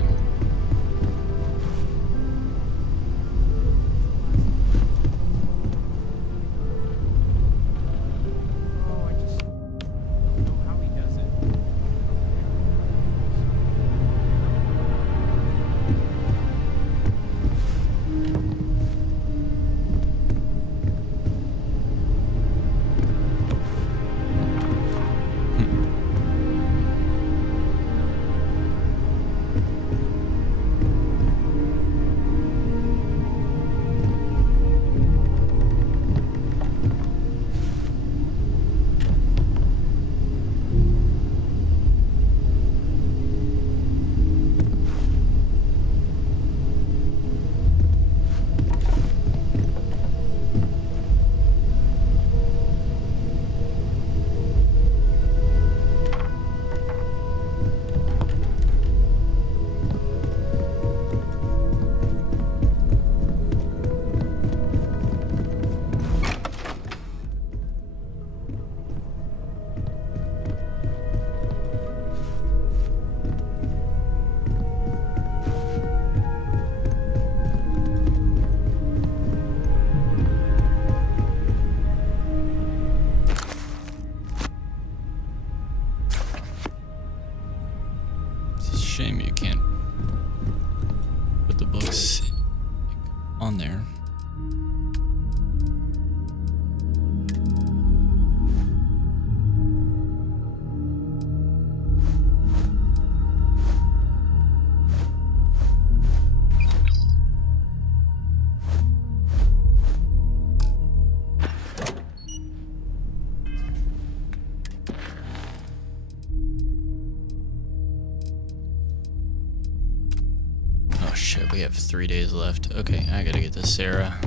shame you can't put the books on there. Oh shit, we have 3 days left. Okay, I gotta get to Sarah.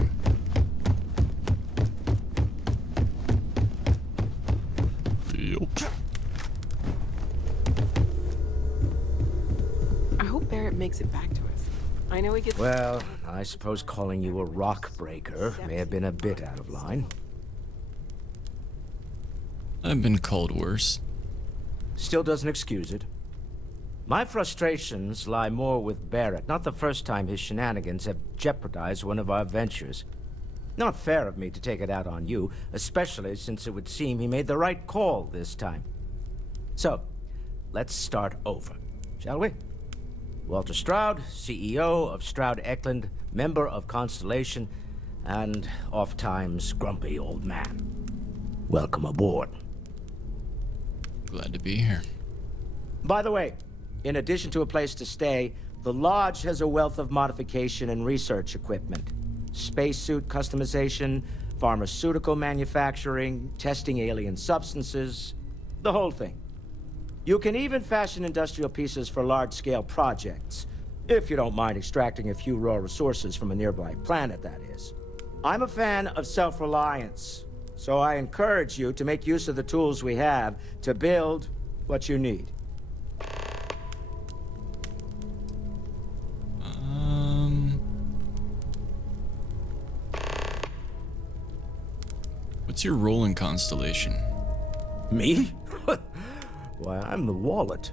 I hope Barrett makes it back to us. I know he gets... Well, I suppose calling you a rock breaker may have been a bit out of line. I've been called worse. Still doesn't excuse it. My frustrations lie more with Barrett. Not the first time his shenanigans have jeopardized one of our ventures. Not fair of me to take it out on you, especially since it would seem he made the right call this time. So, let's start over, shall we? Walter Stroud, CEO of Stroud Eklund, member of Constellation, and oft-times grumpy old man. Welcome aboard. Glad to be here. By the way, in addition to a place to stay, the Lodge has a wealth of modification and research equipment. Spacesuit customization, pharmaceutical manufacturing, testing alien substances, the whole thing. You can even fashion industrial pieces for large-scale projects, if you don't mind extracting a few raw resources from a nearby planet, that is. I'm a fan of self-reliance, so I encourage you to make use of the tools we have to build what you need. What's your role in Constellation? Me? Why, I'm the wallet.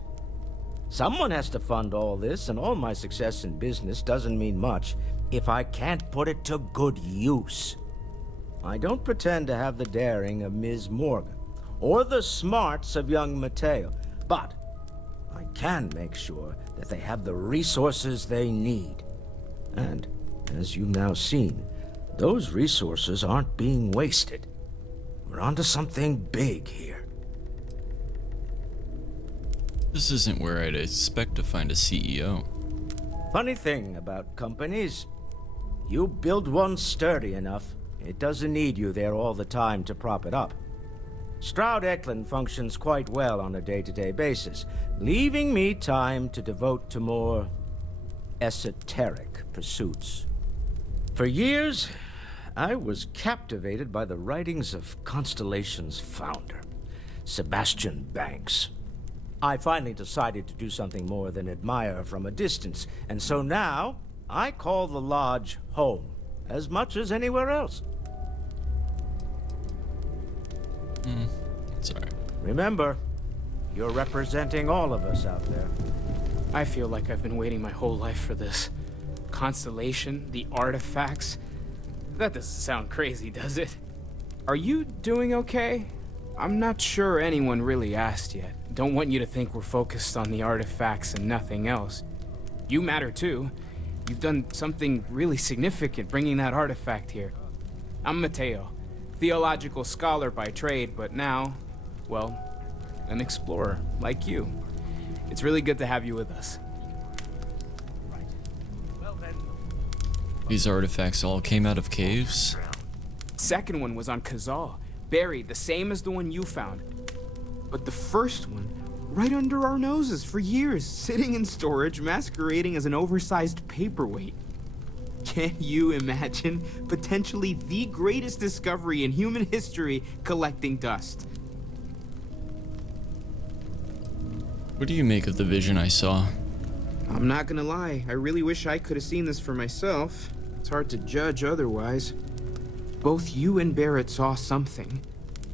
Someone has to fund all this, and all my success in business doesn't mean much if I can't put it to good use. I don't pretend to have the daring of Ms. Morgan, or the smarts of young Mateo, but I can make sure that they have the resources they need. And, as you've now seen, those resources aren't being wasted. We're onto something big here. This isn't where I'd expect to find a CEO. Funny thing about companies, you build one sturdy enough, it doesn't need you there all the time to prop it up. Stroud Eklund functions quite well on a day-to-day basis, leaving me time to devote to more esoteric pursuits. For years, I was captivated by the writings of Constellation's founder, Sebastian Banks. I finally decided to do something more than admire from a distance, and so now I call the Lodge home, as much as anywhere else. It's alright. Remember, you're representing all of us out there. I feel like I've been waiting my whole life for this. Constellation, the artifacts. That doesn't sound crazy, does it? Are you doing okay? I'm not sure anyone really asked yet. Don't want you to think we're focused on the artifacts and nothing else. You matter too. You've done something really significant bringing that artifact here. I'm Mateo, theological scholar by trade, but now, well, an explorer like you. It's really good to have you with us. These artifacts all came out of caves? Second one was on Kazal, buried the same as the one you found. But the first one, right under our noses for years, sitting in storage, masquerading as an oversized paperweight. Can you imagine potentially the greatest discovery in human history collecting dust? What do you make of the vision I saw? I'm not gonna lie, I really wish I could have seen this for myself. It's hard to judge otherwise. Both you and Barrett saw something.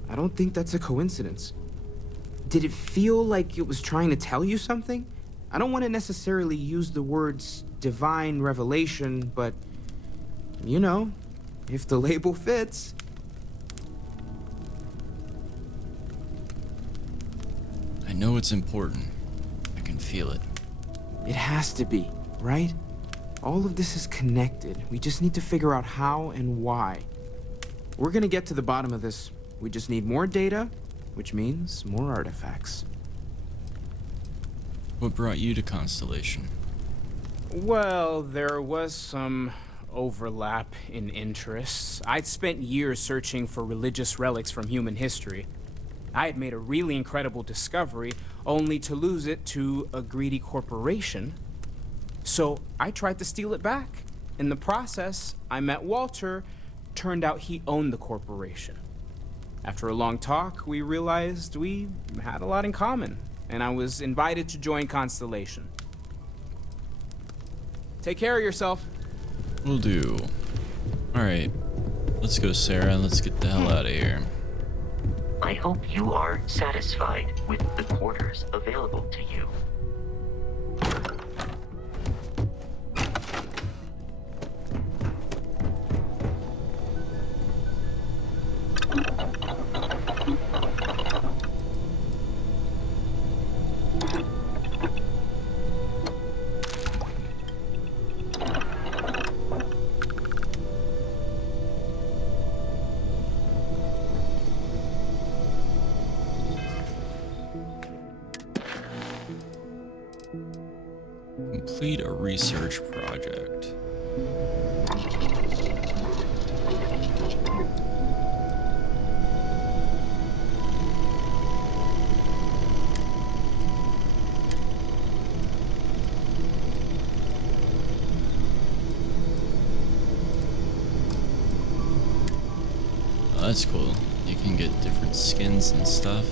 I don't think that's a coincidence. Did it feel like it was trying to tell you something? I don't want to necessarily use the words divine revelation, but, you know, if the label fits. I know it's important. I can feel it. It has to be, right? All of this is connected. We just need to figure out how and why. We're gonna get to the bottom of this. We just need more data, which means more artifacts. What brought you to Constellation? Well, there was some overlap in interests. I'd spent years searching for religious relics from human history. I had made a really incredible discovery, only to lose it to a greedy corporation. So I tried to steal it back. In the process, I met Walter. Turned out he owned the corporation. After a long talk, we realized we had a lot in common, and I was invited to join Constellation. Take care of yourself. Will do. Alright. Let's go, Sarah. Let's get the hell out of here. I hope you are satisfied with the quarters available to you. Complete a research project. Oh, that's cool. You can get different skins and stuff.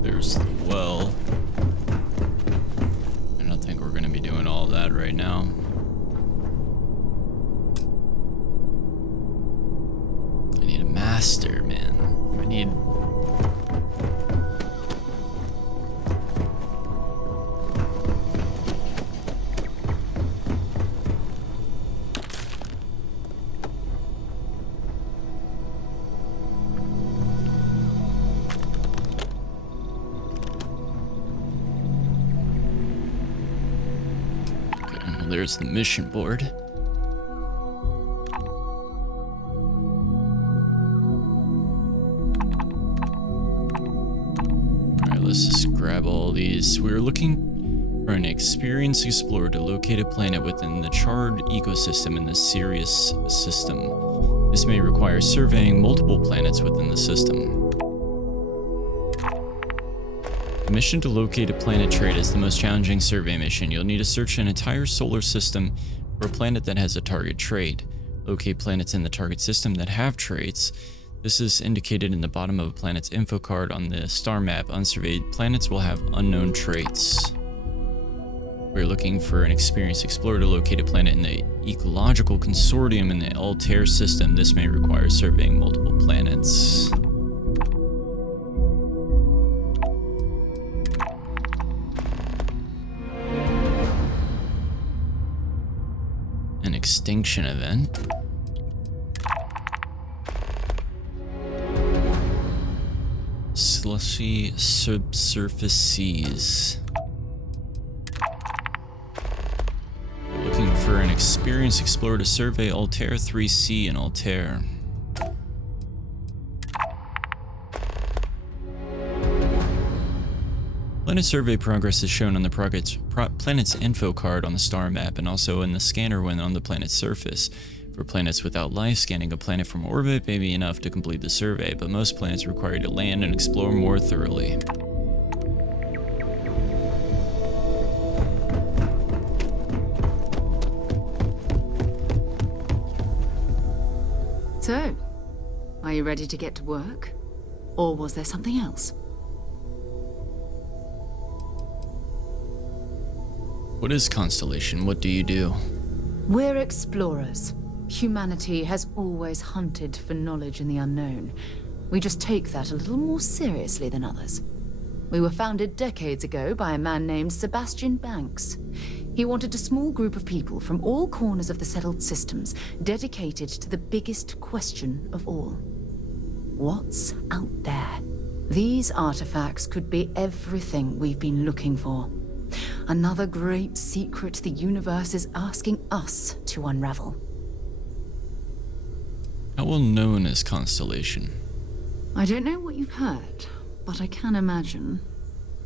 There's the well. I don't think we're gonna be doing all that right now. I need a master, man. I need... There's the mission board. Alright, let's just grab all these. We're looking for an experienced explorer to locate a planet within the charred ecosystem in the Sirius system. This may require surveying multiple planets within the system. The mission to locate a planet trait is the most challenging survey mission. You'll need to search an entire solar system for a planet that has a target trait. Locate planets in the target system that have traits. This is indicated in the bottom of a planet's info card on the star map. Unsurveyed planets will have unknown traits. We're looking for an experienced explorer to locate a planet in the ecological consortium in the Altair system. This may require surveying multiple planets. An extinction event. Slushy subsurface seas. We're looking for an experienced explorer to survey Altair 3C and Altair. Planet survey progress is shown on the planet's info card on the star map and also in the scanner when on the planet's surface. For planets without life, scanning a planet from orbit may be enough to complete the survey, but most planets require you to land and explore more thoroughly. So, are you ready to get to work? Or was there something else? What is Constellation? What do you do? We're explorers. Humanity has always hunted for knowledge in the unknown. We just take that a little more seriously than others. We were founded decades ago by a man named Sebastian Banks. He wanted a small group of people from all corners of the settled systems, dedicated to the biggest question of all. What's out there? These artifacts could be everything we've been looking for. Another great secret the universe is asking us to unravel. How well known is Constellation? I don't know what you've heard, but I can imagine.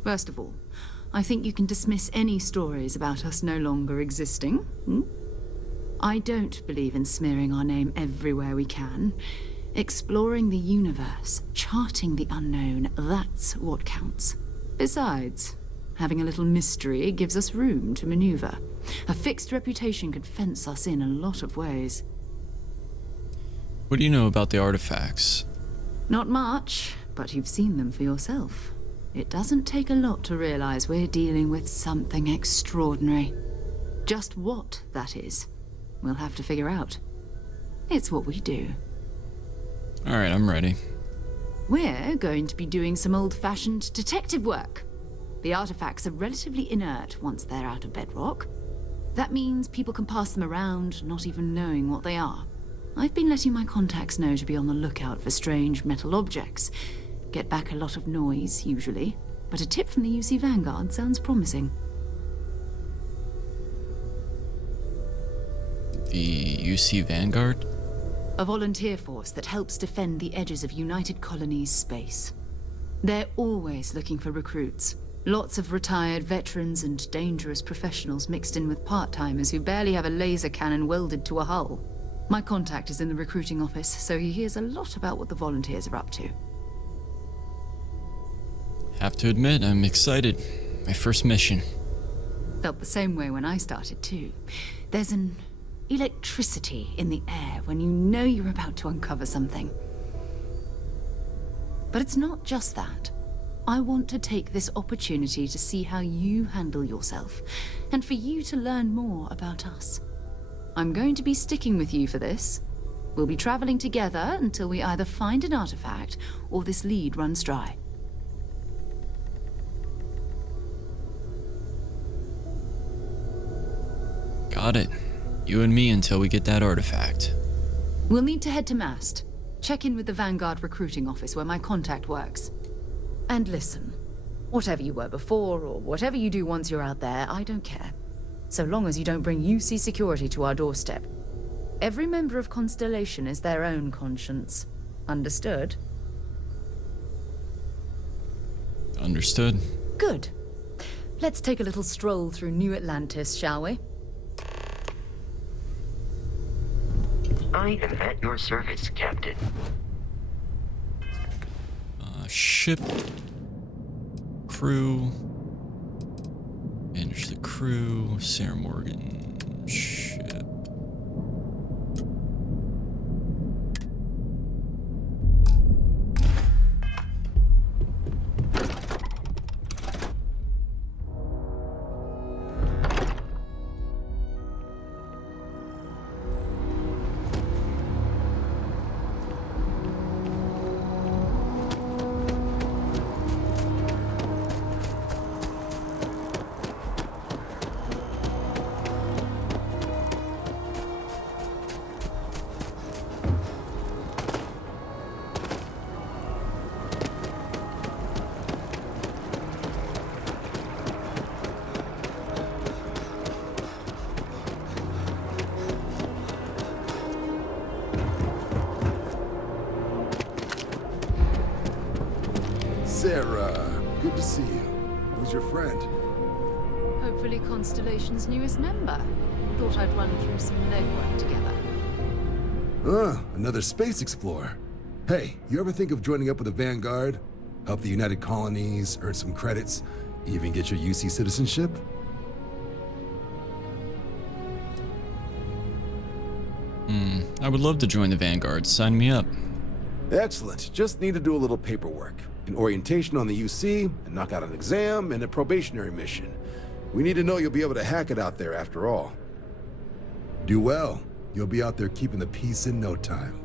First of all, I think you can dismiss any stories about us no longer existing. I don't believe in smearing our name everywhere we can. Exploring the universe, charting the unknown, that's what counts. Besides, having a little mystery gives us room to maneuver. A fixed reputation could fence us in a lot of ways. What do you know about the artifacts? Not much, but you've seen them for yourself. It doesn't take a lot to realize we're dealing with something extraordinary. Just what that is, we'll have to figure out. It's what we do. Alright, I'm ready. We're going to be doing some old-fashioned detective work. The artifacts are relatively inert once they're out of bedrock. That means people can pass them around, not even knowing what they are. I've been letting my contacts know to be on the lookout for strange metal objects. Get back a lot of noise, usually, but a tip from the UC Vanguard sounds promising. The UC Vanguard? A volunteer force that helps defend the edges of United Colonies space. They're always looking for recruits. Lots of retired veterans and dangerous professionals mixed in with part-timers who barely have a laser cannon welded to a hull. My contact is in the recruiting office, so he hears a lot about what the volunteers are up to. Have to admit, I'm excited. My first mission. Felt the same way when I started too. There's an electricity in the air when you know you're about to uncover something. But it's not just that. I want to take this opportunity to see how you handle yourself, and for you to learn more about us. I'm going to be sticking with you for this. We'll be traveling together until we either find an artifact or this lead runs dry. Got it. You and me until we get that artifact. We'll need to head to Mast. Check in with the Vanguard recruiting office where my contact works. And listen, whatever you were before or whatever you do once you're out there, I don't care. So long as you don't bring UC security to our doorstep. Every member of Constellation is their own conscience. Understood? Understood. Good. Let's take a little stroll through New Atlantis, shall we? I am at your service, Captain. Ship. Crew. Manage the crew. Sarah Morgan. Ship. Sarah, good to see you. Who's your friend? Hopefully Constellation's newest member. Thought I'd run through some legwork together. Another space explorer. Hey, you ever think of joining up with the Vanguard? Help the United Colonies, earn some credits, even get your UC citizenship? I would love to join the Vanguard. Sign me up. Excellent. Just need to do a little paperwork. An orientation on the UC, and knock out an exam, and a probationary mission. We need to know you'll be able to hack it out there after all. Do well. You'll be out there keeping the peace in no time.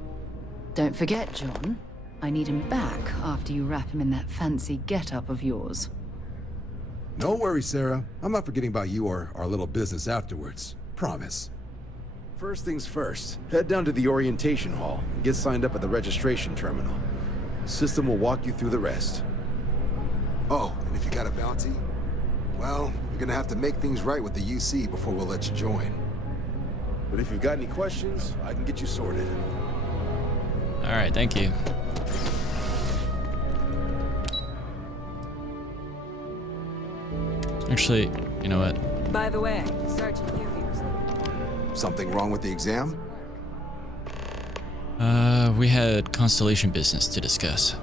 Don't forget, John. I need him back after you wrap him in that fancy get-up of yours. No worries, Sarah. I'm not forgetting about you or our little business afterwards. Promise. First things first, head down to the orientation hall and get signed up at the registration terminal. System will walk you through the rest. Oh, and if you got a bounty, well, you're gonna have to make things right with the UC before we'll let you join. But if you've got any questions, I can get you sorted. All right, thank you. Actually, you know what? By the way, Sergeant Hughie's. Something wrong with the exam? We had Constellation business to discuss.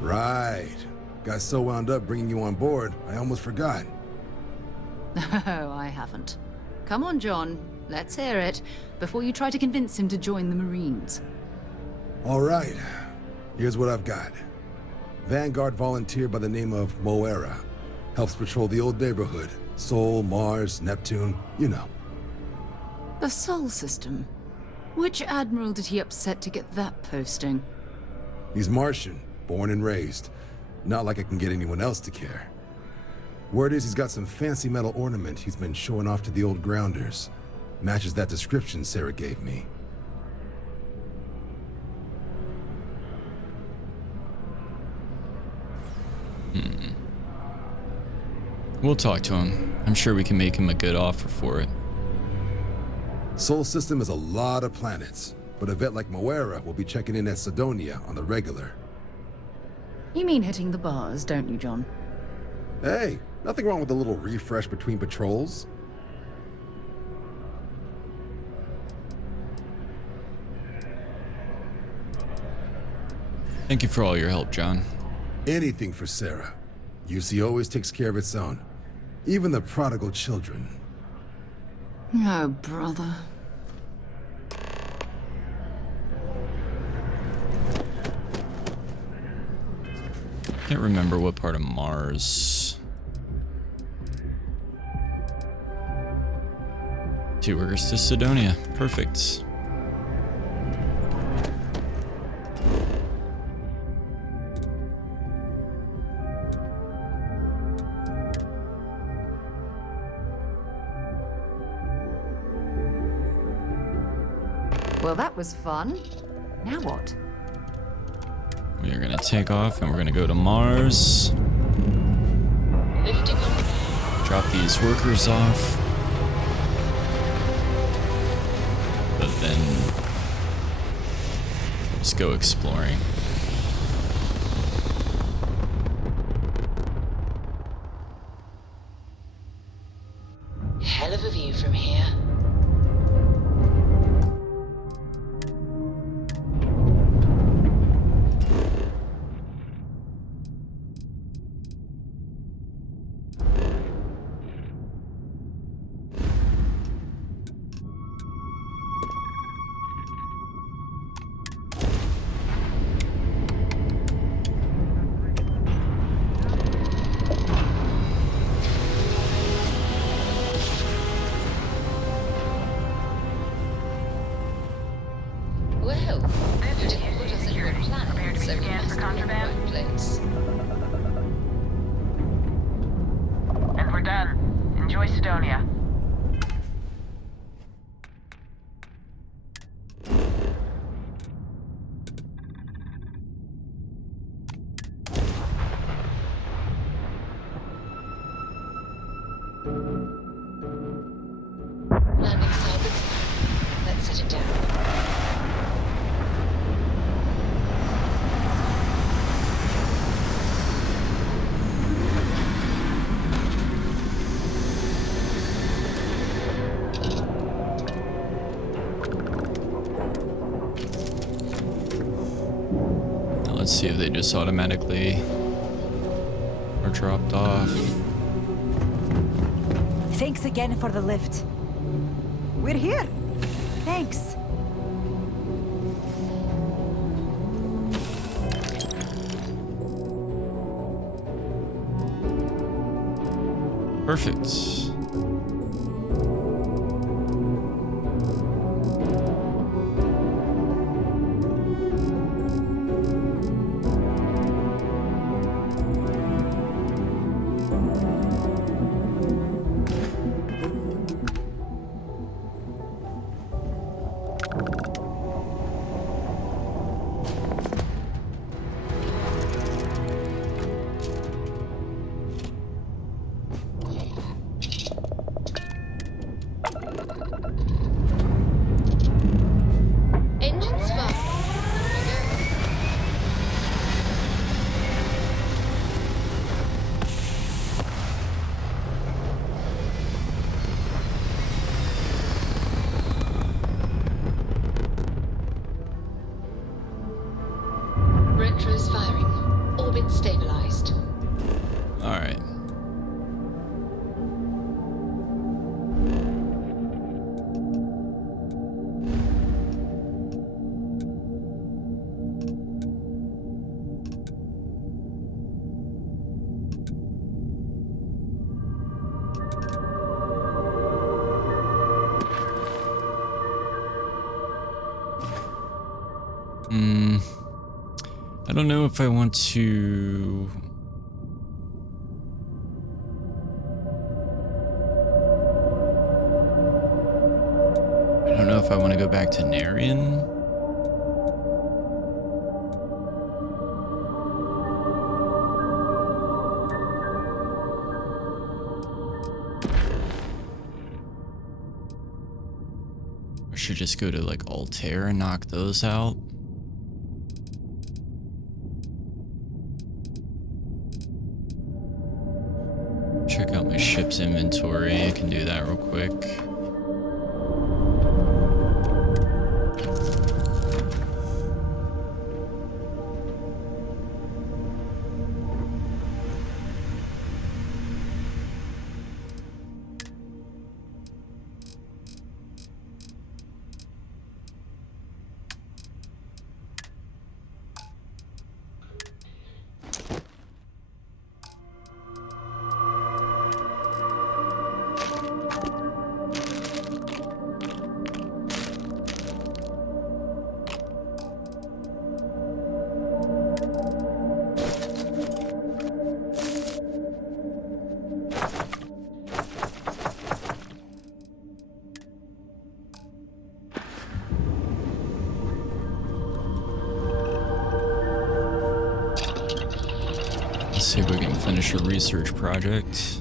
Right. Got so wound up bringing you on board, I almost forgot. Oh, I haven't. Come on, John. Let's hear it, before you try to convince him to join the Marines. All right. Here's what I've got. Vanguard volunteer by the name of Moira. Helps patrol the old neighborhood. Sol, Mars, Neptune, you know. The Sol system? Which admiral did he upset to get that posting? He's Martian, born and raised. Not like I can get anyone else to care. Word is he's got some fancy metal ornament he's been showing off to the old grounders. Matches that description Sarah gave me. We'll talk to him. I'm sure we can make him a good offer for it. Sol system has a lot of planets, but a vet like Moira will be checking in at Sidonia on the regular. You mean hitting the bars, don't you, John? Hey, nothing wrong with a little refresh between patrols. Thank you for all your help, John. Anything for Sarah. UC always takes care of its own. Even the prodigal children. Oh, brother. Can't remember what part of Mars. 2 workers to Sidonia. Perfect. Well, that was fun. Now what? We are gonna take off and we're gonna go to Mars. Drop these workers off. But then just go exploring. Hell of a view from here. And we're done. Enjoy Sidonia. Landing Cyberneticist. Let's set it down. they just automatically are dropped off. Thanks again for the lift. We're here. Thanks. Perfect. Engines fire. Retros firing. Orbit stabilized. All right. I don't know if I want to. I don't know if I want to go back to Narian. Or should just go to like Altair and knock those out. Check out my ship's inventory. I can do that real quick. Let's see if we can finish a research project.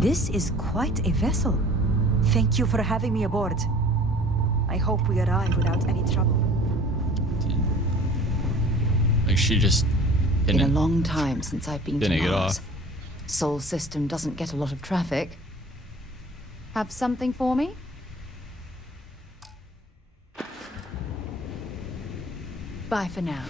This is quite a vessel. Thank you for having me aboard. I hope we arrive without any trouble. Like she just Been didn't. a long time since I've been to Didn't get Mars. off. Sol system doesn't get a lot of traffic. Have something for me? Bye for now.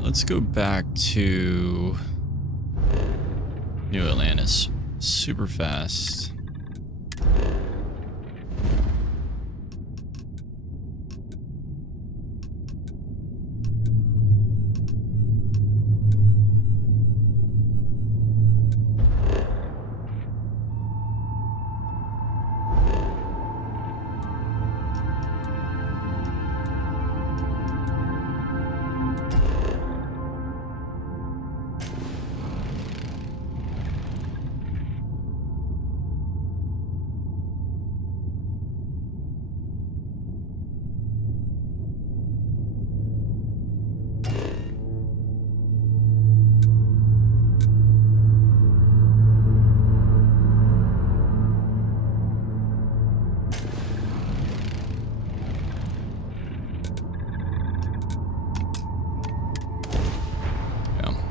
let's go back to New Atlantis super fast.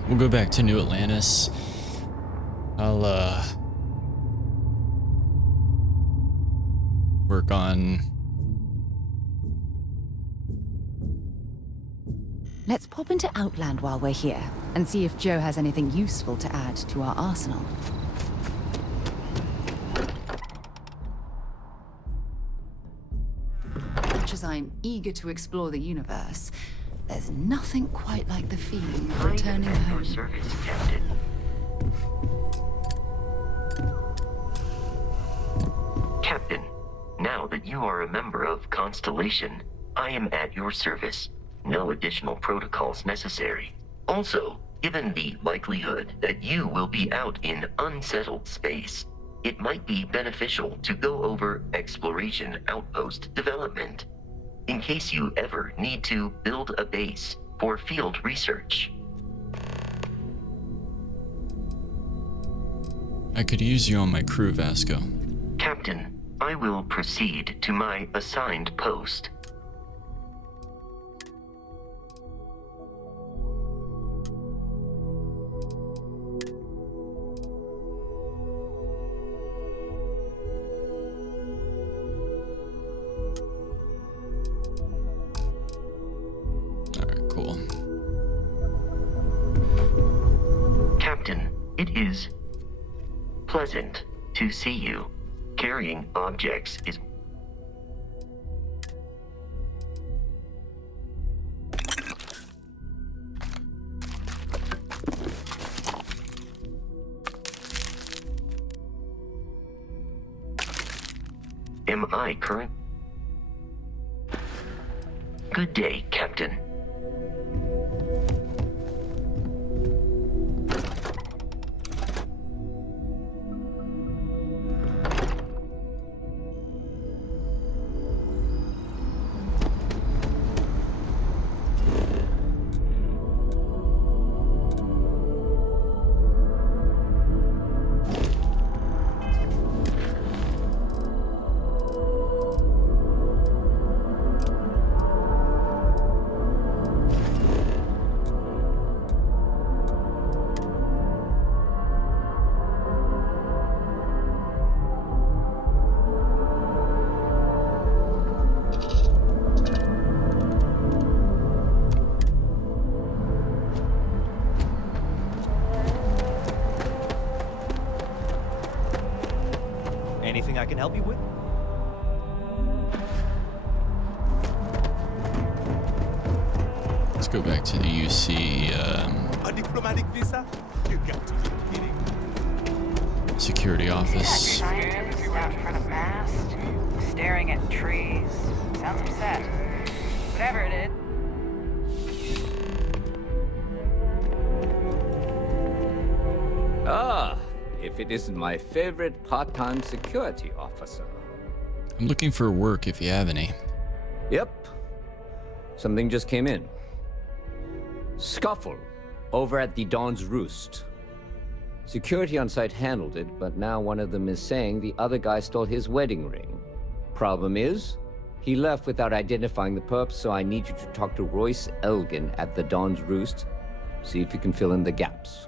We'll go back to New Atlantis. I'll work on... Let's pop into Outland while we're here, and see if Joe has anything useful to add to our arsenal. Much as I'm eager to explore the universe, there's nothing quite like the feeling of returning home. Service, Captain. Captain, now that you are a member of Constellation, I am at your service. No additional protocols necessary. Also, given the likelihood that you will be out in unsettled space, it might be beneficial to go over exploration outpost development, in case you ever need to build a base for field research. I could use you on my crew, Vasco. Captain, I will proceed to my assigned post. Captain, it is pleasant to see you. Carrying objects is... Am I current? Good day, Captain. Anything I can help you with? Let's go back to the UC A diplomatic visa? You got to be kidding. security office. Scientist out in front of mast, staring at trees. Sounds upset. Whatever it is. Ah, if it isn't my favorite part-time security officer. I'm looking for work if you have any. Yep. Something just came in. Scuffle over at the Dawn's Roost. Security on site handled it, but now one of them is saying the other guy stole his wedding ring. Problem is, he left without identifying the perp, so I need you to talk to Royce Elgin at the Dawn's Roost. See if you can fill in the gaps.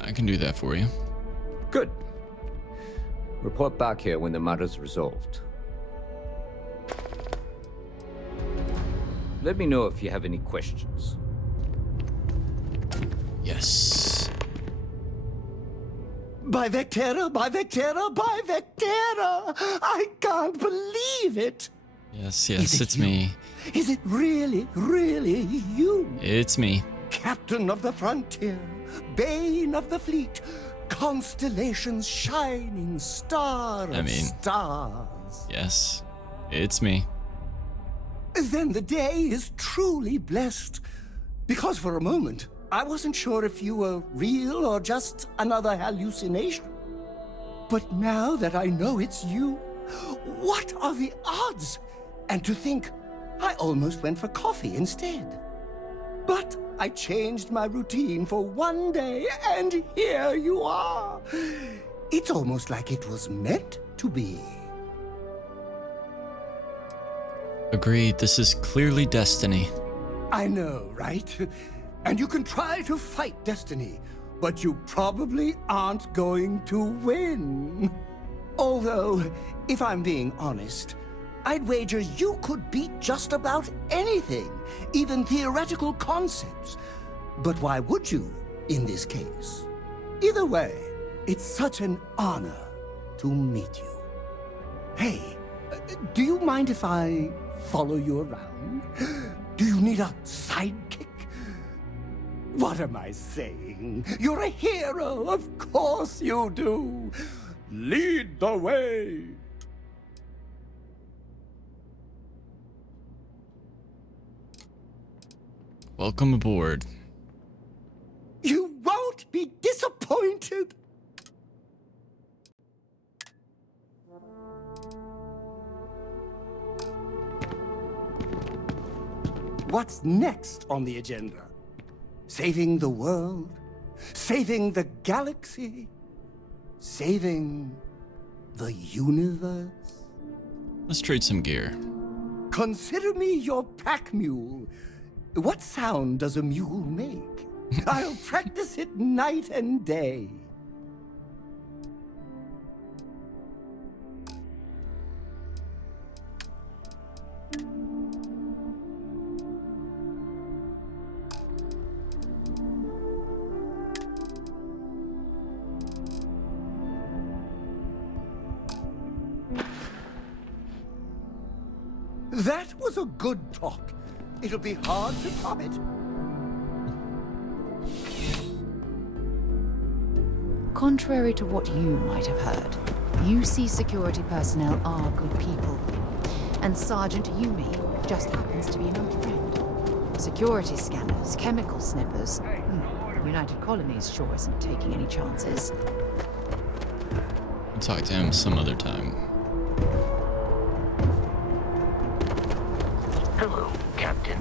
I can do that for you. Good. Report back here when the matter's resolved. Let me know if you have any questions. Yes. By Vectera, by Vectera, by Vectera! I can't believe it! Yes, it's me. Is it really, really you? It's me. Captain of the frontier, bane of the fleet, constellation's shining star of stars. Yes, it's me. Then the day is truly blessed. Because for a moment, I wasn't sure if you were real or just another hallucination. But now that I know it's you, what are the odds? And to think, I almost went for coffee instead. But I changed my routine for one day, and here you are. It's almost like it was meant to be. Agreed, this is clearly destiny. I know, right? And you can try to fight destiny, but you probably aren't going to win. Although, if I'm being honest, I'd wager you could beat just about anything, even theoretical concepts. But why would you, in this case? Either way, it's such an honor to meet you. Hey, do you mind if I follow you around? Do you need a sidekick? What am I saying? You're a hero, of course you do. Lead the way. Welcome aboard. You won't be disappointed. What's next on the agenda? Saving the world? Saving the galaxy? Saving the universe? Let's trade some gear. Consider me your pack mule. What sound does a mule make? I'll practice it night and day. That was a good talk. It'll be hard to top it. Contrary to what you might have heard, UC security personnel are good people. And Sergeant Yumi just happens to be an old friend. Security scanners, chemical sniffers. United Colonies sure isn't taking any chances. We'll talk to him some other time. Hello, Captain.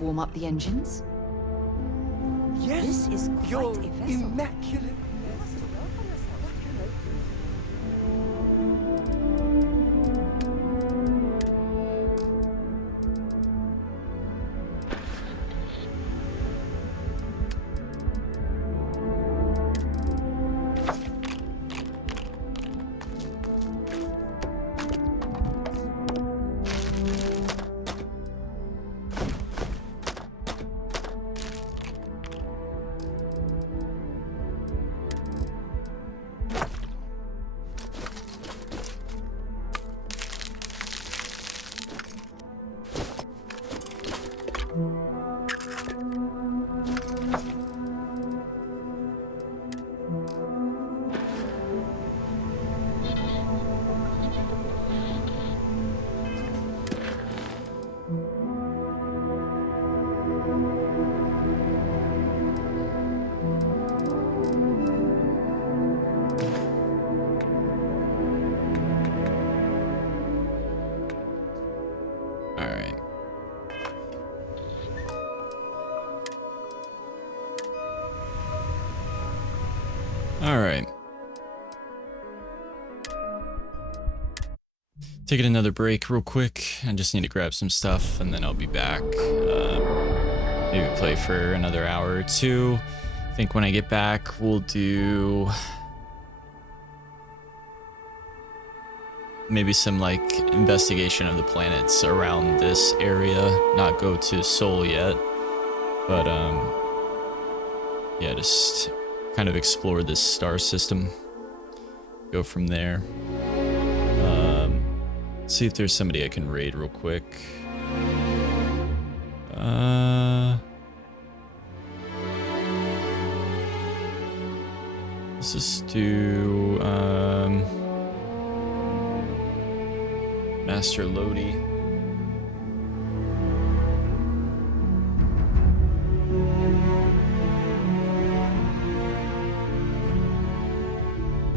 Warm up the engines? Yes, This is you're quite a vessel. immaculate. Alright. Taking another break real quick. I just need to grab some stuff and then I'll be back. Maybe play for another hour or two. I think when I get back, we'll do maybe some like investigation of the planets around this area. Not go to Sol yet, but yeah, just kind of explore this star system. Go from there. See if there's somebody I can raid real quick. Let's just do Master Lodi.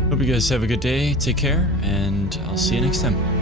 Hope you guys have a good day. Take care, and I'll see you next time.